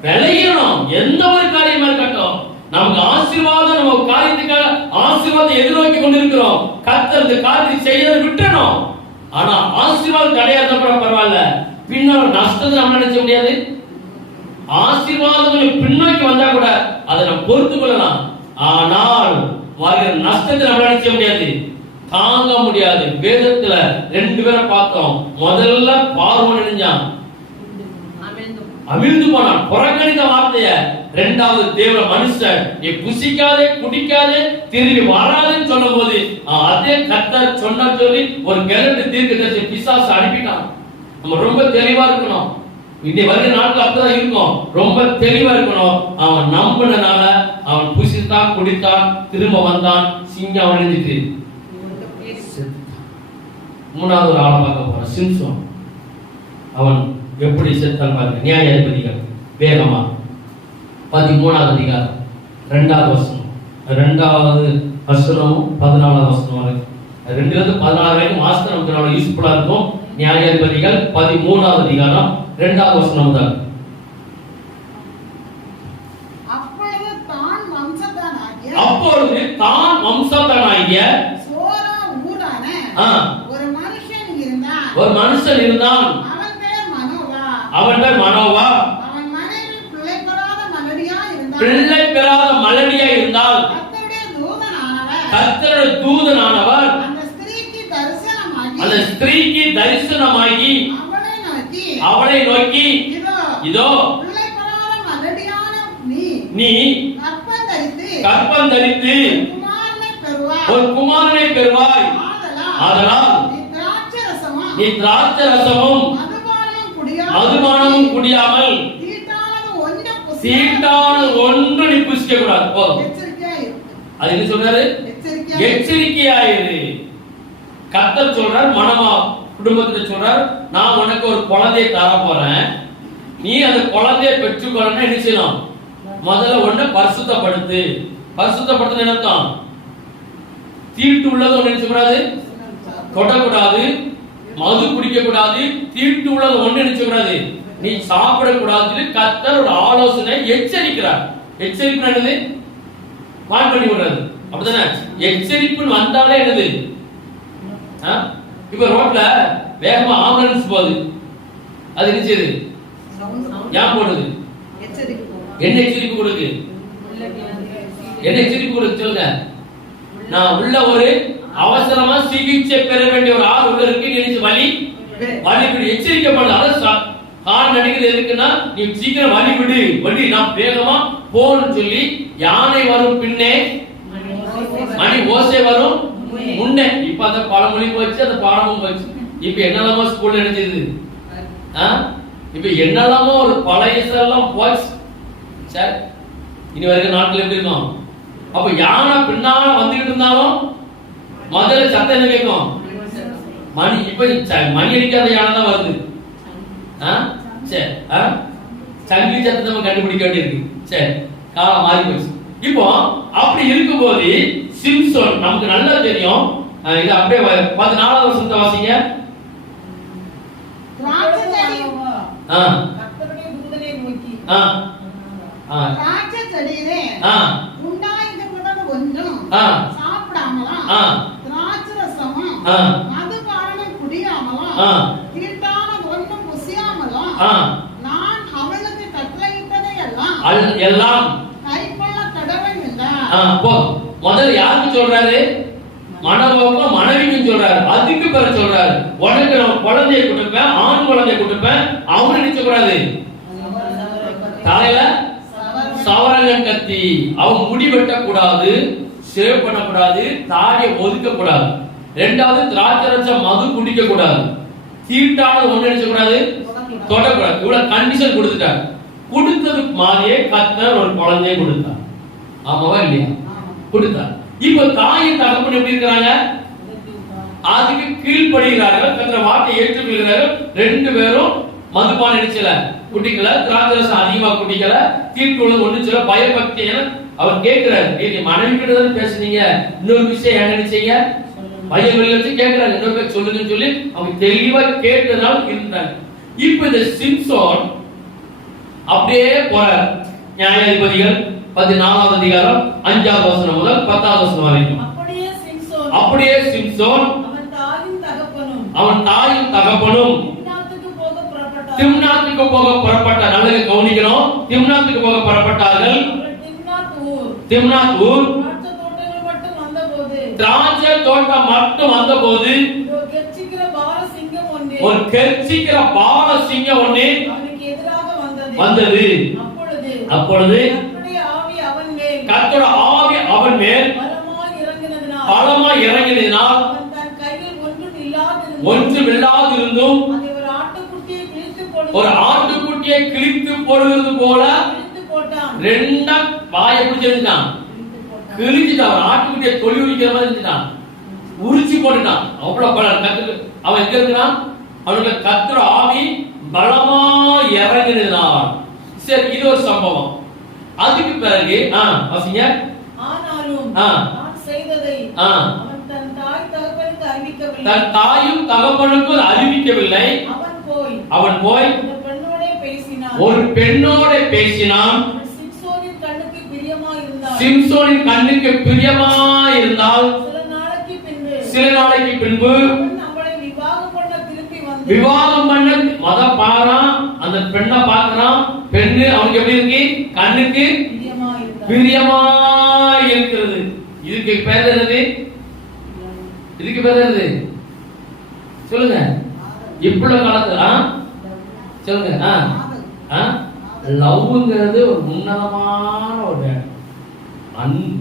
விளையணும். எந்த ஒரு காரியமா இருக்கட்டும், நமக்கு ஆசீர்வாதம், நம்ம காரியத்துக்காக ஆசீர்வாதம் எதிர்நோக்கி கொண்டிருக்கிறோம். கர்த்தர் இந்த காரியத்தை செய்யறதை விட்டணும். ஆனா ஆசீர்வாதம் கிடையாத பரவாயில்ல, பின்னால் நஷ்டத்தை நம்ம நினைச்ச முடியாது. ஆசீர்வாதம் பின்னோக்கி வந்தா கூட அதை நம்ம பொறுத்து கொள்ளலாம். ஆனால் வருகிற நஷ்டத்தை நம்ம நினைச்ச முடியாது, தாங்க முடியாது. வேதத்துல 2 பேரை பார்த்தோம். முதல்ல பார்வோன் நினைஞ்சான், அமிழ்ந்து போனான், புறக்கணித்த வார்த்தைய. 2வது தேவ மனுஷன் நீ புசிக்காதே குடிக்காதே திரும்பி வராதுன்னு சொல்லும் போது அதே கர்த்தர் சொன்ன சொல்லி ஒரு கிழட்டு தீர்க்கதரிசி பிசாசு அனுப்பிட்டான். நம்ம ரொம்ப தெளிவா இருக்கணும். இன்னைக்கு வருகிற நாட்கள் அப்படிதான் இருக்கும். ரொம்ப தெளிவா இருக்கணும். அவன் நம்பினால அவன் புசித்தான், குடித்தான், திரும்ப வந்தான், சிங்கம் அணிஞ்சிட்டு. 3வது ஒரு ஆளை பார்க்க போறான், சிம்சோன். அவன் எப்படி செத்தான் பாருங்க. நியாயாதிபதிகள் வேகமா 13வது அதிகாரம் 2வது வசனம், 2வது வசனமும் 14வது வசனம் வரைக்கும், 2லிருந்து 14 வரைக்கும் மாஸ்டர் நமக்கு யூஸ்ஃபுல்லா இருக்கும். நியாயாதிபதிகள் 13வது அதிகாரம் 2வது வசனம் தான். அப்பொழுது தான் வம்சத்தானாகிய ஒரு மனுஷன் இருந்தான். அவன் பேர் மனோவா. பிள்ளை பெறாத மலடியா இருந்தால் கர்த்தருடைய தூதனானவர் அந்த ஸ்திரீக்கு தரிசனமாகி அவளை நோக்கி, இதோ நீ கர்ப்பம் தரித்து ஒரு குமாரனை பெறுவாய். அதனால் நீ திராட்சரசமும் மதுபானமும் குடியாமல் தீட்டான ஒன்று நீ புசிக்க கூடாது. போதும். அது என்ன சொல்றாரு, எச்சரிக்கையாயிரு. கர்த்தர் சொல்றார், மனமா குடும்பத்துல சொல்றார், நான் உனக்கு ஒரு குழந்தையை தர போறேன், நீ அந்த குழந்தையை பெற்றுக்கொள்ளணும். என்ன செய்யணும், முதல்ல ஒண்ணு பரிசுத்தப்படுத்து. பரிசுத்தப்படுத்த நினைத்தான். தீட்டு உள்ளது ஒண்ணு நினைச்சக்கூடாது, தொடக்கூடாது, மது குடிக்க கூடாது, தீட்டு உள்ளது ஒண்ணு நினைச்சக்கூடாது, நீ சாப்பிடக்கூடாது. கர்த்தர் ஒரு ஆலோசனை எச்சரிக்கிறார். எச்சரிப்பு என்னது, வான் பண்ணி விடுறது, அப்படிதானே? எச்சரிப்பு வந்தாலே என்னது, இப்ப ரோட்ல வேகமா ஆம்புலன்ஸ் போகுது, அது என்ன செய்யுது, ஏன் போடுது, என்ன எச்சரிப்பு கொடுக்கு? என்ன எச்சரிப்பு கொடுக்கு சொல்லுங்க. நான் உள்ள ஒரு அவசரமா சிகிச்சை பெற வேண்டிய ஒரு ஆள் உள்ள இருக்கு, நினைச்சு வலி விடு எச்சரிக்கை பண்ணு. கால் நடிக்கிறது எதுக்குன்னா நீ சீக்கிரம் வழி நான் வேகமா போன்னு சொல்லி யானை வரும் பின்னே மணி ஓசை வரும் முன்னே. இப்ப அந்த பழமொழி போச்சு, அந்த பாடமும் போச்சு. இப்ப என்னெல்லாமோ ஸ்கூல்ல நினைச்சது, இப்ப என்னெல்லாமோ ஒரு பழைய எல்லாம் போச்சு. சரி, இனி வரைக்கும் நாட்டில் எப்படி இருக்கும்? அப்ப யானை பின்னால வந்துகிட்டு இருந்தாலும் முதல்ல சத்தம் என்ன கேட்கும்? மணி. இப்ப மணி அடிக்காத யானை தான் வருது. சரி, சங்கிலி சத்தத்தை நம்ம கண்டுபிடிக்க வேண்டியிருக்கு. சரி, காலம் மாறி போச்சு. இப்போ அப்படி இருக்கும்போது சிம்சோன் நமக்கு நல்லா தெரியும். இது அப்படியே 14வது வசனத்தை வாசிங்க. கர்த்தருடைய தூதனை நோக்கி திராட்சை செடியிலே உண்டாயிருக்கிற ஒன்றும் சாப்பிடாமலாம் திராட்சை ரசமும் மதுபானம் குடியாமலாம் தீட்டான ஒன்றும் புசியாமலாம் நான் அவளுக்கு கட்டளையிட்டதை எல்லாம் கைக்கொள்ள கடவுள் என்றார். முதல்ல யாருக்கு சொல்றாரு? மனவோக்கும் மனைவிக்கும் சொல்றாரு. அதுக்கு பிறகு சொல்றாரு, உனக்கு நான் குழந்தையை கொடுப்பேன், ஆண் குழந்தையை கொடுப்பேன். அவனு நினைச்ச கூடாது தலையில சவரங்கன் கத்தி, அவன் முடி வெட்ட கூடாது, சேவ் பண்ண கூடாது, தாடியை ஒதுக்க கூடாது. ரெண்டாவது திராட்சை ரசம் மது குடிக்க கூடாது, தீட்டான ஒண்ணு நினைச்ச கூடாது, தொடக்கூடாது. இவ்வளவு கண்டிஷன் கொடுத்துட்டார். கொடுத்தது மாதிரியே கர்த்தர் ஒரு குழந்தையை கொடுத்தார். ஆமாவா இல்லையா? கொடுத்தார். இப்ப தாயின் தகப்பன் எப்படி இருக்கிறாங்க? அதுக்கு கீழ்படுகிறார்கள், கர்த்தர் வார்த்தை ஏற்றுக்கொள்கிறார்கள். ரெண்டு பேரும் மதுபான நினைச்சல குடிக்கல, திராட்சை ரசம் அதிகமா குடிக்கல, தீர்ப்பு ஒண்ணு சில பயபக்தி. அவர் கேட்கிறாரு, நீங்க மனைவி கிட்ட தானே பேசுனீங்க, இன்னொரு விஷயம் என்ன நினைச்சீங்க? பையன் வச்சு கேட்கிறாரு, இன்னொரு பேர் சொல்லுங்கன்னு சொல்லி அவங்க தெளிவா கேட்டதால் இருந்தாங்க. இப்ப இந்த சிம்சோன் அப்படியே போறார். நியாயாதிபதிகள் 14வது அதிகாரம் 5வது வசனம் முதல் 10வது வசனம் வரைக்கும். அப்படியே சிம்சோன் அவன் தாயும் தகப்பனும் திம்னாத்துக்கு போக புறப்பட்ட. நல்லது கவனிக்கணும். திம்னாத்துக்கு போக புறப்பட்டார்கள். திம்னாத் ஊர் திராட்சை தோட்டம் மட்டும் வந்தபோது ஒரு கெர்ச்சிக்கிற பால சிங்கம் ஒண்ணு வந்தது. அப்பொழுது கர்த்தருடைய ஆவி அவன் மேல் பலமாய் இறங்கினதினால் ஒன்றும் இல்லாதிருந்தும் ஒரு ஆட்டுக்குட்டியை கிழித்து போடுவது போல ரெண்டா வாயை பிடிச்சிருந்தான், கிழிச்சுட்டான். ஆட்டுக்குட்டியை தொழில் உரிக்கிற மாதிரி இருந்துட்டான், உரிச்சு போட்டுட்டான். அவ்வளவு பலன். அவன் எங்க இருக்கிறான்? அவனுக்கு கர்த்தருடைய ஆவி பலமா இறங்கினதினால். சரி, இது ஒரு சம்பவம். அதுக்கு பிறகு வாசிங்க. ஆனாலும் நான் செய்ததை அவன் தன் தாயும் தகப்பனுக்கு அறிவிக்கவில்லை. அவன் போய் ஒரு பெண்ணோட பேசினான். சிம்சோனின் கண்ணுக்கு பிரியமாயிருந்தால் சில நாளைக்கு பின்பு விவாகம் பண்ண மத பாரான். அந்த பெண்ணை பார்க்கிறான். பெண்ணு அவனுக்கு எப்படி இருக்கு? கண்ணுக்கு பிரியமா இருக்கிறது. இதுக்கு பேர் என்னது? இதுக்கு பேர் என்னது சொல்லுங்க. இவ்வளவு காலத்துல சொல்லுங்க. லவ்ங்கிறது ஒரு உன்னதமான ஒரு அன்பு.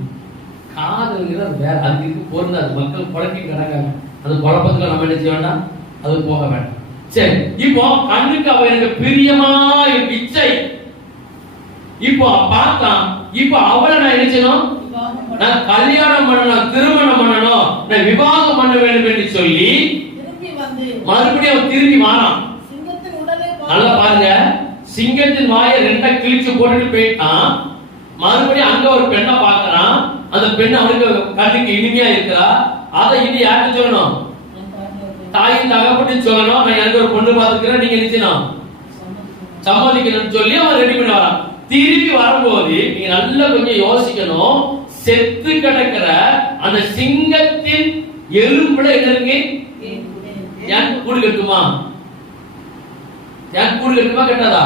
காதல்ங்கிறது வேற. அதுக்கு பொருந்தாது. மக்கள் குழப்பிட்டு கிடக்காங்க. அது குழப்பத்துல நம்ம என்ன செய்ய வேண்டாம், அது போக வேண்டாம். சரி, இப்போ கண்ணுக்கு அவ எனக்கு பிரியமா இச்சை. இப்போ பார்த்தான். இப்போ அவளை நான் என்ன செய்யணும்? நான் கல்யாணம் பண்ணணும், திருமணம் பண்ணணும், நான் விவாகம் பண்ண வேண்டும் என்று சொல்லி மறுபடியும் அவன் திரும்பி வாரான். நல்லா பாருங்க. சிங்கத்தின் வாயை ரெண்டா கிழிச்சு போட்டுட்டு போயிட்டான். மறுபடியும் அங்க ஒரு பெண்ணை பார்க்கறான். அந்த பெண் அவனுக்கு கண்ணுக்கு இனிமையா இருக்கிறா. அதை இனி யாருக்கு சொல்லணும்? தாயின் தகப்பன்னு சொல்லணும். நான் எனக்கு ஒரு பொண்ணு பார்த்துக்கிறேன், நீங்க நிச்சயம் சம்மதிக்கணும்னு சொல்லி அவன் ரெடி பண்ணி வரான். திரும்பி வரும்போது நீங்க நல்லா கொஞ்சம் யோசிக்கணும். செத்து கிடக்கிற அந்த சிங்கத்தின் எலும்புல என்ன இருக்கு? கூடு கட்டுமா? கூடு கட்டுமா கட்டாதா?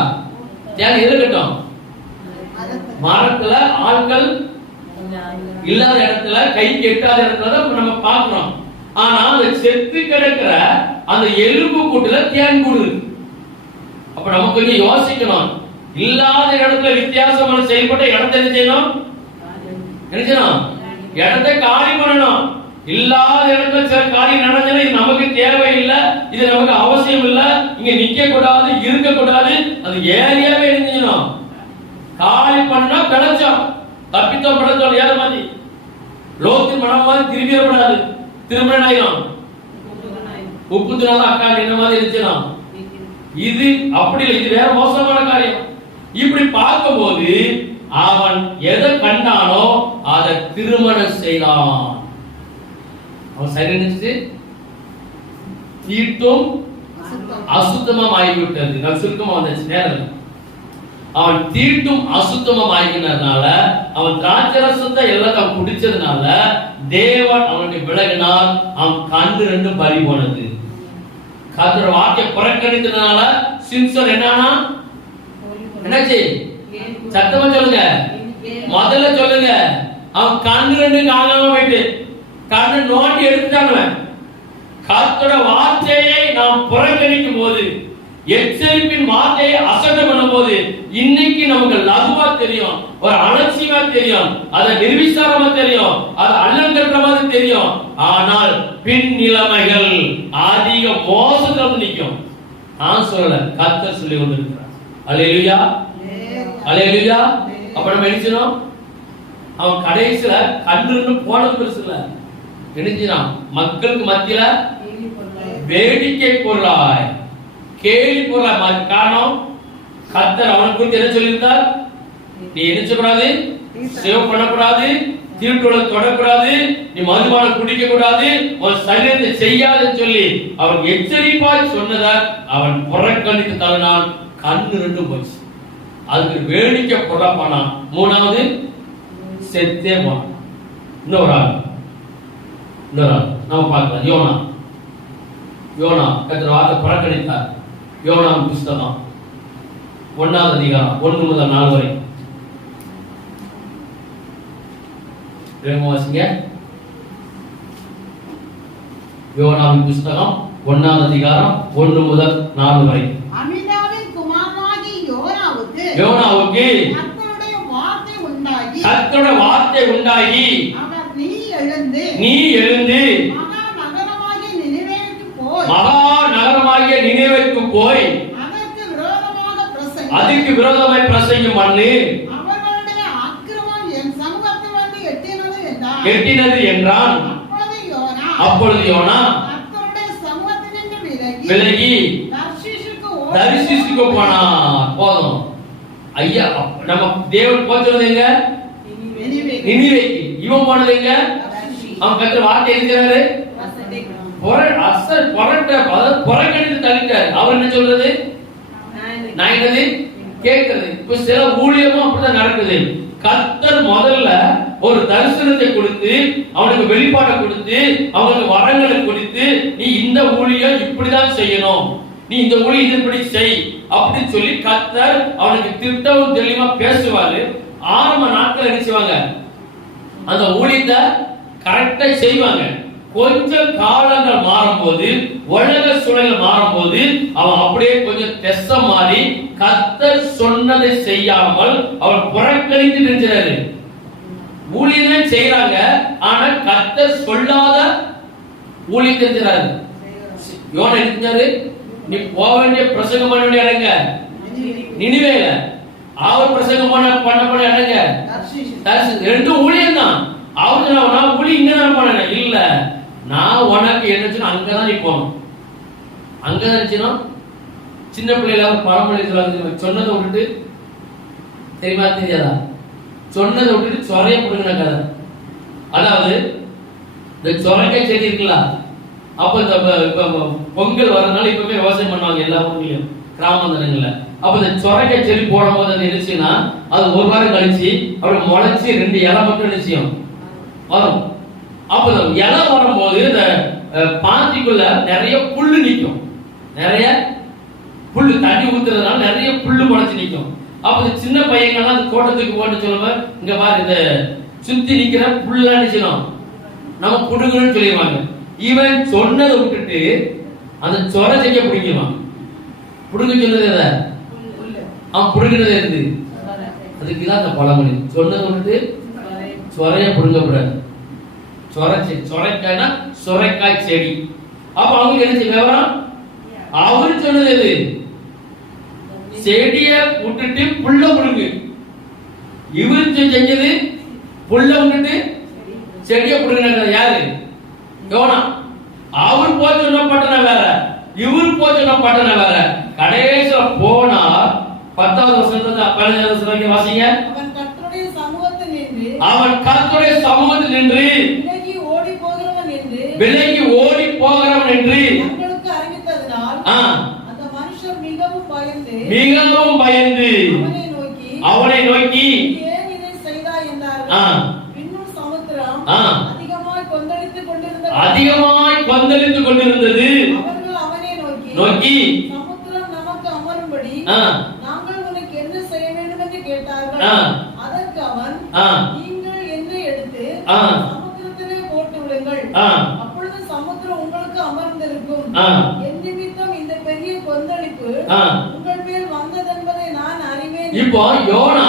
எது கட்டும்? மரத்துல ஆட்கள் இல்லாத இடத்துல, கைக்கு எட்டாத இடத்துல தான் நம்ம பார்க்கிறோம். ஆனா அந்த செத்து கிடக்கிற அந்த எலும்பு கூட்டுல தேன் கூடு. அப்ப நம்ம கொஞ்சம் யோசிக்கணும். இல்லாத இடத்துல வித்தியாசமான செயல்பட்ட இடத்தை என்ன செய்யணும்? இடத்தை காலி பண்ணணும். இல்லாத இடத்துல சில காரியம் நடந்ததுன்னா இது நமக்கு தேவையில்லை, இது நமக்கு அவசியம் இல்லை, இங்க நிக்க கூடாது, இருக்க கூடாது, அது ஏரியாவே இருந்துக்கணும். காலி பண்ணா பிழைச்சோம், தப்பித்தோம், பிழைச்சோம். ஏற மாதிரி லோகத்தின் மனம் மாதிரி திரும்பிடக்கூடாது. திரும்ப ஆயிரும் உப்பு தினால அக்கா என்ன மாதிரி இருந்துச்சுன்னா இது அப்படி இல்லை, இது வேற மோசமான காரியம். இப்படி பார்க்கும்போது அவன் எதை கண்டானோ அதை திருமணம் செய்தான். அவன் சரி நினைச்சு தீட்டும் அசுத்தமும் ஆகிவிட்டது. நான் சுருக்கமா வந்துச்சு நேரம். அவன் தீட்டும் அசுத்தமும் ஆகினதுனால, அவன் திராட்சரசத்தை எல்லாத்தையும் குடிச்சதுனால தேவன் அவனுக்கு விலகினார். அவன் கண்ணு ரெண்டும் பறி போனது. கர்த்தருடைய வார்த்தையை புறக்கணித்ததுனால சிம்சன் என்னன்னா என்னாச்சு? சத்தமா சொல்லுங்க, முதல்ல சொல்லுங்க. அவன் கண்ணு ரெண்டு காணாம போயிட்டு கண்ணு நோண்டி எடுத்துட்டாங்க. கர்த்தருடைய வார்த்தையை நாம் புறக்கணிக்கும் போது, எச்சரிப்பின் வார்த்தையை அசட்டை பண்ணும் போது, இன்னைக்கு நமக்கு லகுவா தெரியும், ஒரு அலட்சியமா தெரியும், அதை நிர்விசாரமா தெரியும், அது அல்லங்கற்ற மாதிரி தெரியும். ஆனால் பின் நிலைமைகள் அதிக மோசத்துல நிற்கும். நான் சொல்லல, கர்த்தர் சொல்லி கொண்டிருக்கிறார். அல்லேலூயா, அல்லேலூயா. அப்ப நம்ம நினைச்சோம், அவன் கடைசியில கண்ணு போனது பெருசு இல்ல, நினைச்சான் மக்களுக்கு மத்தியில வேடிக்கை பொருளாய், கேலி பொருளாய். காரணம், கர்த்தர் அவனை குறித்து என்ன சொல்லியிருந்தார்? நீ என்ன செய்யக்கூடாது, சேவ் பண்ணக்கூடாது, தீட்டுள்ள தொடக்கூடாது, நீ மதுபானம் குடிக்க கூடாது, உன் சரீரத்தை செய்யாதுன்னு சொல்லி அவன் எச்சரிப்பாய் சொன்னதால் அவன் புறக்கணித்து தள்ளினான். கண்ணு ரெண்டும் போச்சு. அதுக்கு வேடிக்கை பொருளா பண்ணான். மூணாவது செத்தே போனான். இன்னொரு ஆள் நம்ம பார்க்கலாம். யோனா கர்த்தர் வார்த்தை புறக்கணித்தார். யோனா புஸ்தகம் 1வது அதிகாரம் 1 முதல் 4 வரை வாசிங்க. யோனாவின் புஸ்தகம் 1வது அதிகாரம் 1 முதல் 4 வரை. அமிதாவின் குமாரனாகிய யோனாவுக்கு கர்த்தருடைய வார்த்தை உண்டாகி அவர் நீ எழுந்து மகா நகரமாகிய நினிவேக்கு போய் அதுக்கு விரோதமாய் பிரசங்கம் பண்ணு. அவர்களுடைய அக்கிரமம் என் சமூகத்தில் வந்து எட்டினது என்றான். அப்பொழுது யோனா கர்த்தருடைய சமூகத்திலிருந்து விலகி தர்ஷீசுக்கு போனான். போதும் ஐயா, நம்ம தேவன் போச்சது எங்க? நினிவேக்கு. இவன் போனது எங்க? அவன் கர்த்தர் வார்த்தை இருக்கிறாரு, புறக்கணித்து தள்ளிட்டாரு. அவர் என்ன சொல்றது? நான் என்னது கேட்கிறது. இப்ப சில ஊழியமும் அப்படிதான் நடக்குது. கர்த்தர் முதல்ல ஒரு தரிசனத்தை கொடுத்து, அவனுக்கு வெளிப்பாட்டை கொடுத்து, அவனுக்கு வரங்களை கொடுத்து, நீ இந்த ஊழியம் இப்படிதான் செய்யணும், நீ இந்த ஊழியம் இப்படி செய் அப்படின்னு சொல்லி கர்த்தர் அவனுக்கு திட்டமும் தெளிவா பேசுவாரு. ஆரம்ப நாட்கள் நினைச்சுவாங்க, அந்த ஊழியத்தை கரெக்டா செய்வாங்க. கொஞ்சம் காலங்கள் மாறும்போது, உலக சூழல் மாறும்போது, அவன் அப்படியே கொஞ்சம் தெச மாறி கர்த்தர் சொன்னதை செய்யாமல் அவன் புறக்கணித்து நின்றாரு. ஊழியத்தை செய்யறாங்க, ஆனா கர்த்தர் சொல்லாத ஊழியத்தை செஞ்சாரு. யோனா செஞ்சாரு, நீ போக வேண்டிய பிரசங்கம் பண்ண வேண்டிய இடங்க நினிவேல, அவர் பிரசங்கம் பண்ண இடங்க ரெண்டும் ஊழியம் தான். அவரு நான் ஊழி இங்கதான் பண்ண இல்ல, நான் உனக்கு என்ன அங்கதான் நீ போகணும். அங்கதான் இருந்துச்சுன்னா சின்ன பிள்ளைல பழமொழி சொன்னதை விட்டுட்டு, தெரியுமா தெரியாதா, சொன்னதை விட்டுட்டு சொரைய பிடுங்கின கதை. அதாவது இந்த சொரக்காய் செடி இருக்குல்ல, அப்ப இந்த பொங்கல் வரதுனால இப்பவே விவசாயம் பண்ணுவாங்க எல்லா ஊர்லயும் கிராமந்தரங்கள்ல. அப்ப இந்த சொரக்காய் செடி போடும் போது அது இருந்துச்சுன்னா அது ஒரு வாரம் கழிச்சு அப்படி முளைச்சு 2 இலை மட்டும் நிச்சயம் வரும். அப்ப இலை வரும்போது இந்த பாத்திக்குள்ள நிறைய புல்லு நிற்கும், நிறைய புல்லு தண்ணி ஊத்துறதுனால நிறைய புல்லு முளைச்சு நிற்கும். அப்ப இந்த சின்ன பையங்கள்லாம் அந்த தோட்டத்துக்கு போட்டு சொல்லுவாங்க, இங்க பாரு இந்த சுத்தி நிக்கிற புல்லா நிச்சயம் நம்ம புடுங்கணும்னு சொல்லிடுவாங்க. இவன் சொன்னதை விட்டுட்டு அந்த சொர செய்ய பிடிக்குவான். புடுங்க சொன்னது எதை? அவன் புடுங்கினது இருந்து அதுக்குதான் அந்த பழமொழி. சொன்னதை விட்டு சொரைய புடுங்கக்கூடாது. சொரைக்காய்னா சொரைக்காய் செடி. அப்ப அவங்க என்ன செய்ய விவரம்? அவரு சொன்னது எது? செடிய விட்டுட்டு புல்ல புடுங்கு. இவரு செஞ்சது புல்ல விட்டுட்டு செடிய புடுங்கின யாரு? யோனா. அவர் போய் சொன்ன பட்டண வேற, இவர் போய் சொன்ன பட்டண வேற. கடைசியில போனா 10வது வசனத்துல 15வது வசனம் வாசிங்க. அவன் கர்த்தருடைய சமூகத்தில் நின்று விலகி ஓடி போகிறவன் என்று உங்களுக்கு அறிவித்ததினால் அந்த மனுஷர் மிகவும் பயந்து அவனை நோக்கி ஏன் இதை செய்தாய் என்றார்கள். பின்னும் சமுத்திரம் அதிகமாய் கொந்தளித்துக் கொண்டிருந்தது. அவர்கள் அவனை நோக்கி சமுத்திரம் நமக்கு அமரும்படி நாங்கள் உனக்கு என்ன செய்ய வேண்டும் என்று கேட்டார்கள். அதற்கு அவன், நீங்கள் என்னை எடுத்து சமுத்திரத்திலே போட்டு விடுங்கள், அப்பொழுது சமுத்திரம் உங்களுக்கு அமர்ந்திருக்கும். என் நிமித்தம் இந்த பெரிய கொந்தளிப்பு உங்கள் மேல் வந்ததென்பதை நான் அறிவேன். இப்போ யோனா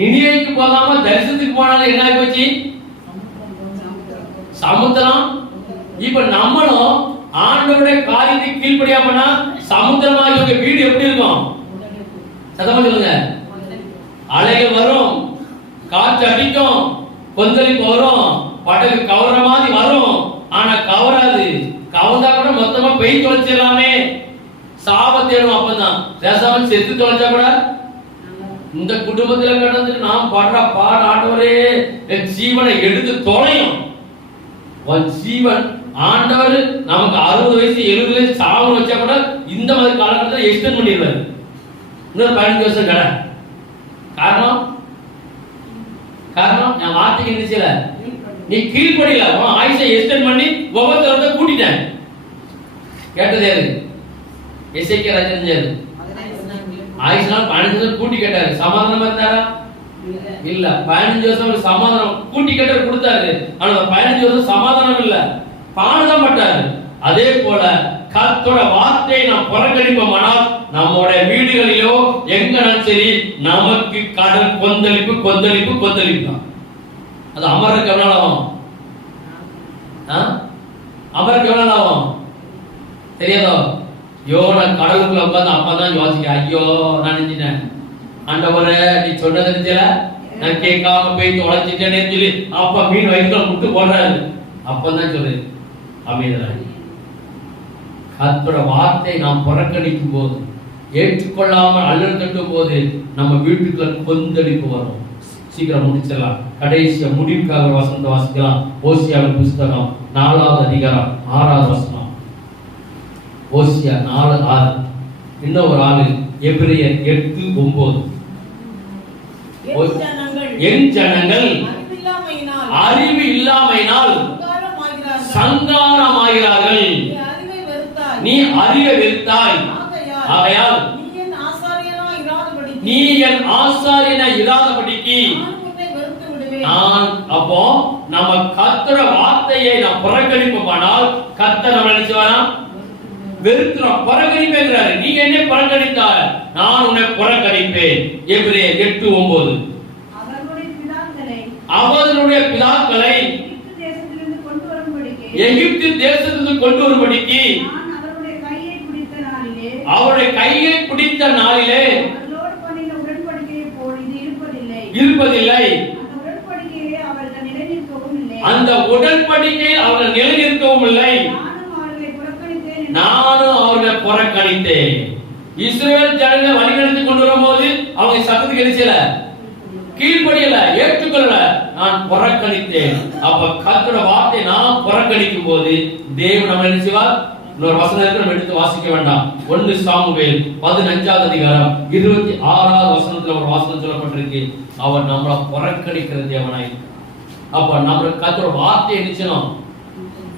நினிவேக்கு போகாம தரிசனத்துக்கு போனாலும் என்ன ஆயிப்போச்சு? சமுத்திரம். இப்ப நம்மளும் ஆண்டவருடைய காரியத்தை கீழ்ப்படியாமனா சமுத்திரமா இவங்க வீடு எப்படி இருக்கும்? சத்தமா சொல்லுங்க. அலைகள் வரும், காற்று அடிக்கும், கொந்தளிப்பு வரும், படகு கவர மாதிரி வரும். ஆனா கவராது. கவர்ந்தா கூட மொத்தமா பெய் தொலைச்சிடலாமே. சாபத்தேனும் அப்பதான் ரசம் செத்து தொலைச்சா கூட இந்த குடும்பத்துல கடந்துட்டு நாம் படுற பாட ஆண்டவரே என் ஜீவனை எடுத்து தொலையும். உன் ஜீவன் ஆண்டவர் நமக்கு 60 வயசு 70 வயசு சாவம் வச்சா கூட இந்த மாதிரி காலகட்டத்தில் எக்ஸ்டெண்ட் பண்ணிடுவாரு. இன்னொரு 15 வருஷம் கடை. காரணம் நான் வார்த்தைக்கு நினைச்சல, நீ கீழ்படியில ஆயுஷை எக்ஸ்டெண்ட் பண்ணி ஒவ்வொருத்தரத்தை கூட்டிட்டேன். கேட்டது யாரு? எசேக்கியா ராஜா செஞ்சாரு. ஆயுஷ் நாள் 15 வருஷம் கூட்டி கேட்டாரு. சமாதானமா இருந்தாரா? இல்ல. 15 வருஷம் சமாதானம் கூட்டி கேட்டாரு, கொடுத்தாரு. ஆனா 15 வருஷம் சமாதானம் இல்ல, பாடுதான் பட்டாரு. அதே போல கர்த்தரோட வார்த்தையை நாம் புறக்கணிப்போமானால் நம்முடைய வீடுகளிலோ எங்கனாலும் சரி நமக்கு கடல் கொந்தளிப்பு கொந்தளிப்பு கொந்தளிப்பு தான். அது அமருக்கு எவ்வளவு ஆகும்? அமருக்கு எவ்வளவு ஆகும் தெரியாதோ? யோனா கடலுக்குள்ள உட்காந்து அப்பதான் யோசிக்க, ஐயோ நான் நினைச்சிட்டேன் ஆண்டவரே நீ சொன்னது நினைச்சல, நான் கேட்காம போய் உழைச்சிட்டேன்னு சொல்லி அப்ப மீன் வயிற்றுல முட்டு போடுறாரு. அப்பதான் சொல்லு அமைதலாகி கர்த்தரோட வார்த்தை நாம் புறக்கணிக்கும் போது, ஏற்றுக்கொள்ளாமல் அல்லல் கட்டும் போது நம்ம வீட்டுக்குள்ள கொந்தளிப்பு வரும். சீக்கிரம் முடிச்சிடலாம். கடைசியா முடிவுக்காக வசனத்தை வாசிக்கலாம். ஓசியாவின் புஸ்தகம் 4வது அதிகாரம் 6வது வசனம். ஓசியா 4:6. இன்னும் ஒரு ஆளு எபிரேயர் 8:9. என் ஜனங்கள் அறிவு இல்லாமையினால் சங்காரமாகிறார்கள். நீ அறிவை வெறுத்தாய், ஆகையால் நீ என் ஆசாரியனாய் இராதபடிக்கு நான். அப்போ நம்ம கர்த்தரோட வார்த்தையை நாம் புறக்கணிப்போமானால் கர்த்தர் நம்ம நினைச்சுவாரா? வெறுக்கிறோம், புறக்கணிப்பேங்கிறாரு. நீ என்னை புறக்கணித்தாய், நான் உன்னை புறக்கணிப்பேன். எபிரேயர் 8:9. அவர்களுடைய பிதாக்களை எகிப்து தேசத்திலிருந்து கொண்டு வரும்படிக்கு அவருடைய கையை பிடித்த நாளிலே இருப்பதில்லை. அந்த உடன்படிக்கையில் அவர்கள் நிலைநிற்கவும் இல்லை. நானும் அவர்களை புறக்கணித்தேன். இஸ்ரவேல் ஜனங்களை வழிநடத்தி கொண்டு வரும்போது அவங்க சத்தத்துக்கு எரிச்சல, கீழ்ப்படியல, ஏற்றுக்கொள்ள நான் புறக்கணித்தேன். அப்ப கர்த்தரோட வார்த்தை நான் புறக்கணிக்கும் போது தேவன் நம்ம என்ன செய்வார்? இன்னொரு வசனத்தை நம்ம எடுத்து வாசிக்க வேண்டாம். 1 சாமுவேல் 15வது அதிகாரம் 26வது வசனத்துல ஒரு வசனம் சொல்லப்பட்டிருக்கு. அவர் நம்மளை புறக்கணிக்கிற தேவனாய். அப்ப நம்ம கர்த்தரோட வார்த்தையை நிச்சயம்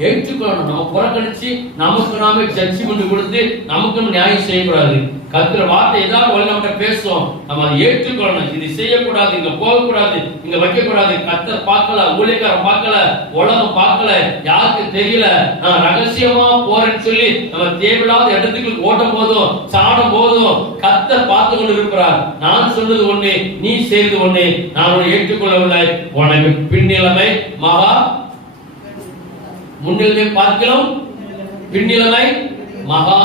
ஏற்றுக்கொள்ளணும். நம்ம புறக்கணிச்சு நமக்கு நாமே ஜட்ஜ்மெண்ட் கொடுத்து நமக்கு நியாயம் செய்யக்கூடாது. கர்த்தர் வார்த்தை ஏதாவது வழி நம்மகிட்ட பேசும், நம்ம அதை ஏற்றுக்கொள்ளணும். இது செய்யக்கூடாது, இங்க போகக்கூடாது, இங்க வைக்கக்கூடாது. கர்த்தர் பார்க்கல, ஊழியக்காரன் பார்க்கல, உலகம் பார்க்கல, யாருக்கு தெரியல, நான் ரகசியமா போறேன்னு சொல்லி நம்ம தேவையில்லாத இடத்துக்கு ஓட்டும் போதும் சாடும் போதும் கர்த்தர் பார்த்து கொண்டு இருக்கிறார். நான் சொன்னது ஒண்ணு, நீ செய்தது ஒண்ணு, நான் உன்னை ஏற்றுக்கொள்ளவில்லை. உனக்கு பின்னிலைமை மகா, முன்னிலைமை பார்க்கிறோம், பின்னிலைமை மகா.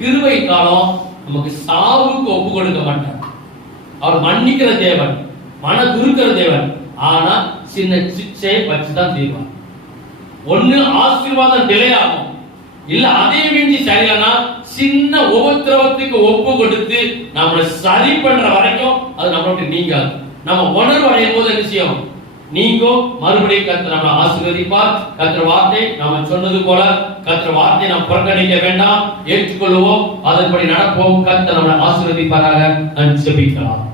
கிருபை காலம் நமக்கு சாவுக்கு ஒப்பு கொடுக்க மாட்டார். அவர் மன்னிக்கிற தேவன், மனம் இருக்கிற தேவன். ஆனா சின்ன சிச்சையை வச்சுதான் தீர்வார். ஒண்ணு ஆசீர்வாதம் டிலே ஆகும், இல்ல அதே மிஞ்சி சரியானா சின்ன உபத்திரவத்துக்கு ஒப்பு கொடுத்து நம்மளை சரி பண்ற வரைக்கும் அது நம்மளோட நீங்காது. நம்ம உணர்வு அடையும் போது என்ன செய்யும், நீங்கும். மறுபடியும் கர்த்தர் நம்மளை ஆசீர்வதிப்பார். கர்த்தர் வார்த்தை நாம சொன்னது போல கர்த்தர் வார்த்தை நாம் புறக்கணிக்க வேண்டாம், ஏற்றுக்கொள்வோம், அதன்படி நடப்போம். கர்த்தர் நம்மளை ஆசீர்வதிப்பாராக. ஜெபிக்கலாம்.